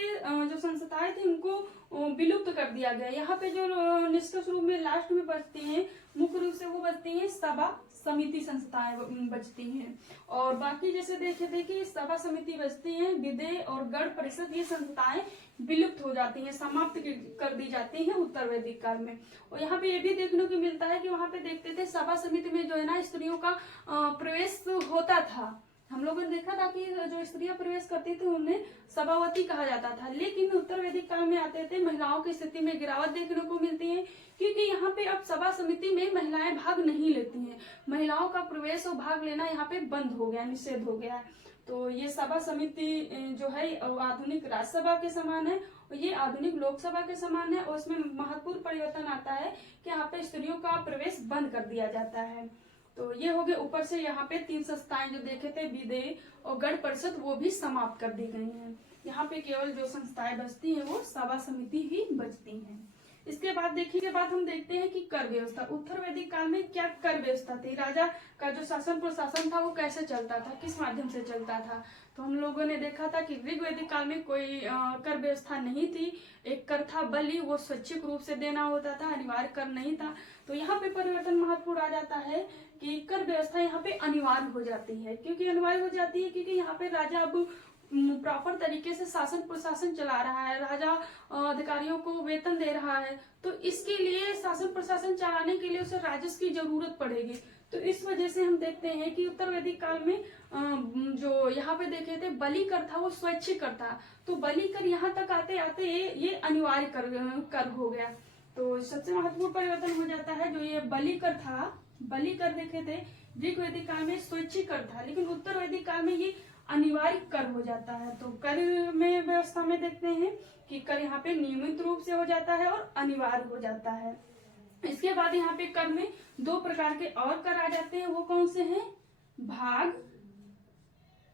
जो संस्थाएं थी उनको विलुप्त कर दिया गया। यहाँ पे जो निष्कर्ष रूप में लास्ट में बचती हैं, मुख्य रूप से वो बचती हैं सभा, समिति संस्थाएं बचती हैं। और बाकी जैसे देखे थे कि सभा, समिति बचती हैं, विधि और गढ़ परिषद ये संस्थाएं विलुप्त हो जाती हैं, समाप्त कर दी जाती हैं उत्तर वैदिक काल में। और यहाँ पे ये भी देखने को मिलता है कि वहां पे देखते थे सभा समिति में जो है ना स्त्रियों का प्रवेश होता था। हम लोगों ने देखा था कि जो स्त्रियां प्रवेश करती थी उन्हें सभावती कहा जाता था। लेकिन उत्तर वैदिक काल में आते थे महिलाओं की स्थिति में गिरावट देखने को मिलती है, क्योंकि यहाँ पे अब सभा समिति में महिलाएं भाग नहीं लेती हैं। महिलाओं का प्रवेश और भाग लेना यहाँ पे बंद हो गया, निषेध हो गया है। तो ये सभा समिति जो है आधुनिक राज्यसभा के समान है और ये आधुनिक लोकसभा के समान है। और उसमें महत्वपूर्ण परिवर्तन आता है कि यहाँ पे स्त्रियों का प्रवेश बंद कर दिया जाता है। तो ये हो गए ऊपर से यहाँ पे 3 संस्थाएं जो देखे थे, विधि और गढ़ परिषद, वो भी समाप्त कर दी गई हैं। यहाँ पे केवल जो संस्थाएं बचती हैं वो सभा समिति ही बचती हैं। इसके बाद देखिए, के बाद हम देखते हैं कि कर व्यवस्था। उत्तर वैदिक काल में क्या कर व्यवस्था थी, राजा का जो शासन प्रशासन था वो कैसे चलता था, किस माध्यम से चलता था। तो हम लोगों ने देखा था कि ऋग्वैदिक काल में कोई कर व्यवस्था नहीं थी। एक कर था बलि, वो स्वैच्छिक रूप से देना होता था, अनिवार्य कर नहीं था। तो यहाँ पे परिवर्तन महत्वपूर्ण आ जाता है कि कर व्यवस्था यहाँ पे अनिवार्य हो जाती है। क्योंकि अनिवार्य हो जाती है क्योंकि यहाँ पे राजा अब प्रॉपर तरीके से शासन प्रशासन चला रहा है, राजा अधिकारियों को वेतन दे रहा है। तो इसके लिए शासन प्रशासन चलाने के लिए उसे राजस्व की जरूरत पड़ेगी। तो इस वजह से हम देखते हैं कि उत्तर वैदिक काल में जो यहाँ पे देखे थे बलि कर था वो स्वैच्छिक कर था। तो बलि कर यहाँ तक आते आते ये अनिवार्य कर हो गया। तो सबसे महत्वपूर्ण परिवर्तन हो जाता है जो ये बलि कर था। बलि कर देखे थे ऋग्वैदिक काल में स्वैच्छिक कर था, लेकिन उत्तर वैदिक काल में ये अनिवार्य कर हो जाता है। तो कर में व्यवस्था में देखते हैं कि कर यहाँ पे नियमित रूप से हो जाता है और अनिवार्य हो जाता है। इसके बाद यहाँ पे कर में 2 प्रकार के और कर आ जाते हैं। वो कौन से हैं,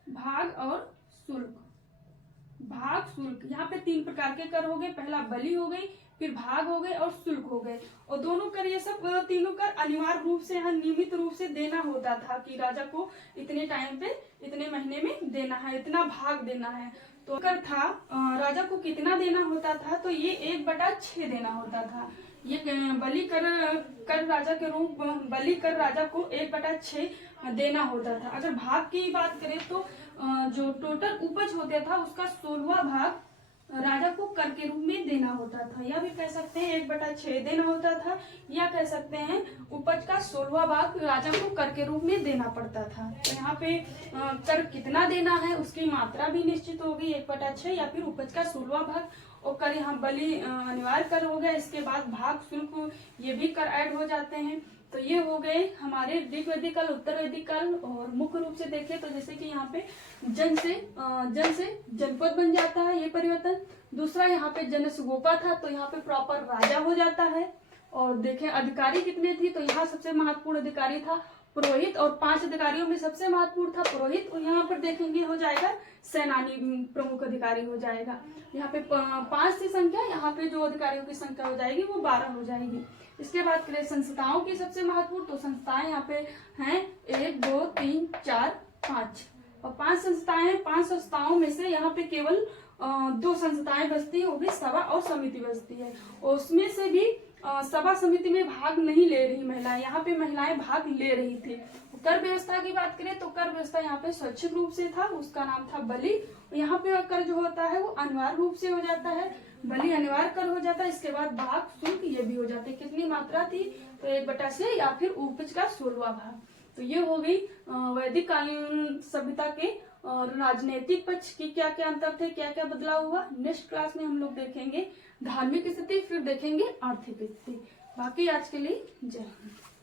भाग और शुल्क। भाग, शुल्क, यहाँ पे 3 प्रकार के कर हो गए। पहला बलि हो गई, फिर भाग हो गए और शुल्क हो गए। और दोनों कर, ये सब तीनों कर अनिवार्य रूप से, नियमित रूप से देना होता था कि राजा को इतने टाइम पे, इतने महीने में देना है, इतना भाग देना है। तो कर था राजा को कितना देना होता था, तो ये 1/6 देना होता था। ये बलि कर राजा के रूप, बलि कर राजा को 1/6 देना होता था। अगर भाग की बात करें तो जो टोटल उपज होता था उसका 16वां भाग राजा को कर के रूप में देना होता था। या भी कह सकते हैं 1/6 देना होता था, या कह सकते हैं उपज का 16वां भाग राजा को कर के रूप में देना पड़ता था। तो यहाँ पे कर कितना देना है उसकी मात्रा भी निश्चित होगी, 1/6 या फिर उपज का 16वां भाग। और कर यहाँ बलि अनिवार्य कर हो गया। इसके बाद भाग, शुल्क, ये भी कर ऐड हो जाते हैं। तो ये हो गए हमारे ऋग्वैदिक काल, उत्तर वैदिक काल। और मुख्य रूप से देखें तो जैसे कि यहाँ पे जन से जनपद बन जाता है, ये परिवर्तन। दूसरा यहाँ पे जन से गोपा था, तो यहाँ पे प्रॉपर राजा हो जाता है। और देखें अधिकारी कितने थे, तो यहाँ सबसे महत्वपूर्ण अधिकारी था पुरोहित, और 5 अधिकारियों में सबसे महत्वपूर्ण था पुरोहित। और यहाँ पर देखेंगे हो जाएगा सेनानी प्रमुख अधिकारी हो जाएगा। यहाँ पे 5 थी संख्या, यहाँ पे जो अधिकारियों की संख्या हो जाएगी वो 12 हो जाएगी। इसके बाद करें संस्थाओं की सबसे महत्वपूर्ण, तो संस्थाएं यहाँ पे हैं 1 2 3 4 5, और 5 संस्थाएं हैं। 5 संस्थाओं में से यहाँ पे केवल 2 संस्थाएं बचती है, वो भी सभा और समिति बचती है। और उसमें से भी सभा समिति में भाग नहीं ले रही महिलाएं, यहाँ पे महिलाएं भाग ले रही थी। कर व्यवस्था की बात करें तो कर व्यवस्था यहाँ पे स्वैच्छिक रूप से था, उसका नाम था बलि। यहाँ पे कर जो होता है वो अनिवार्य रूप से हो जाता है, बलि अनिवार्य कर हो जाता है। इसके बाद भाग शुल्क ये भी हो जाते हैं। कितनी मात्रा थी, तो 1/6 या फिर उपज का 16वां भाग। तो ये हो गई वैदिक कालीन सभ्यता के और राजनीतिक पक्ष की क्या क्या अंतर थे, क्या क्या बदलाव हुआ। नेक्स्ट क्लास में हम लोग देखेंगे धार्मिक स्थिति, फिर देखेंगे आर्थिक स्थिति। बाकी आज के लिए जय हिंद।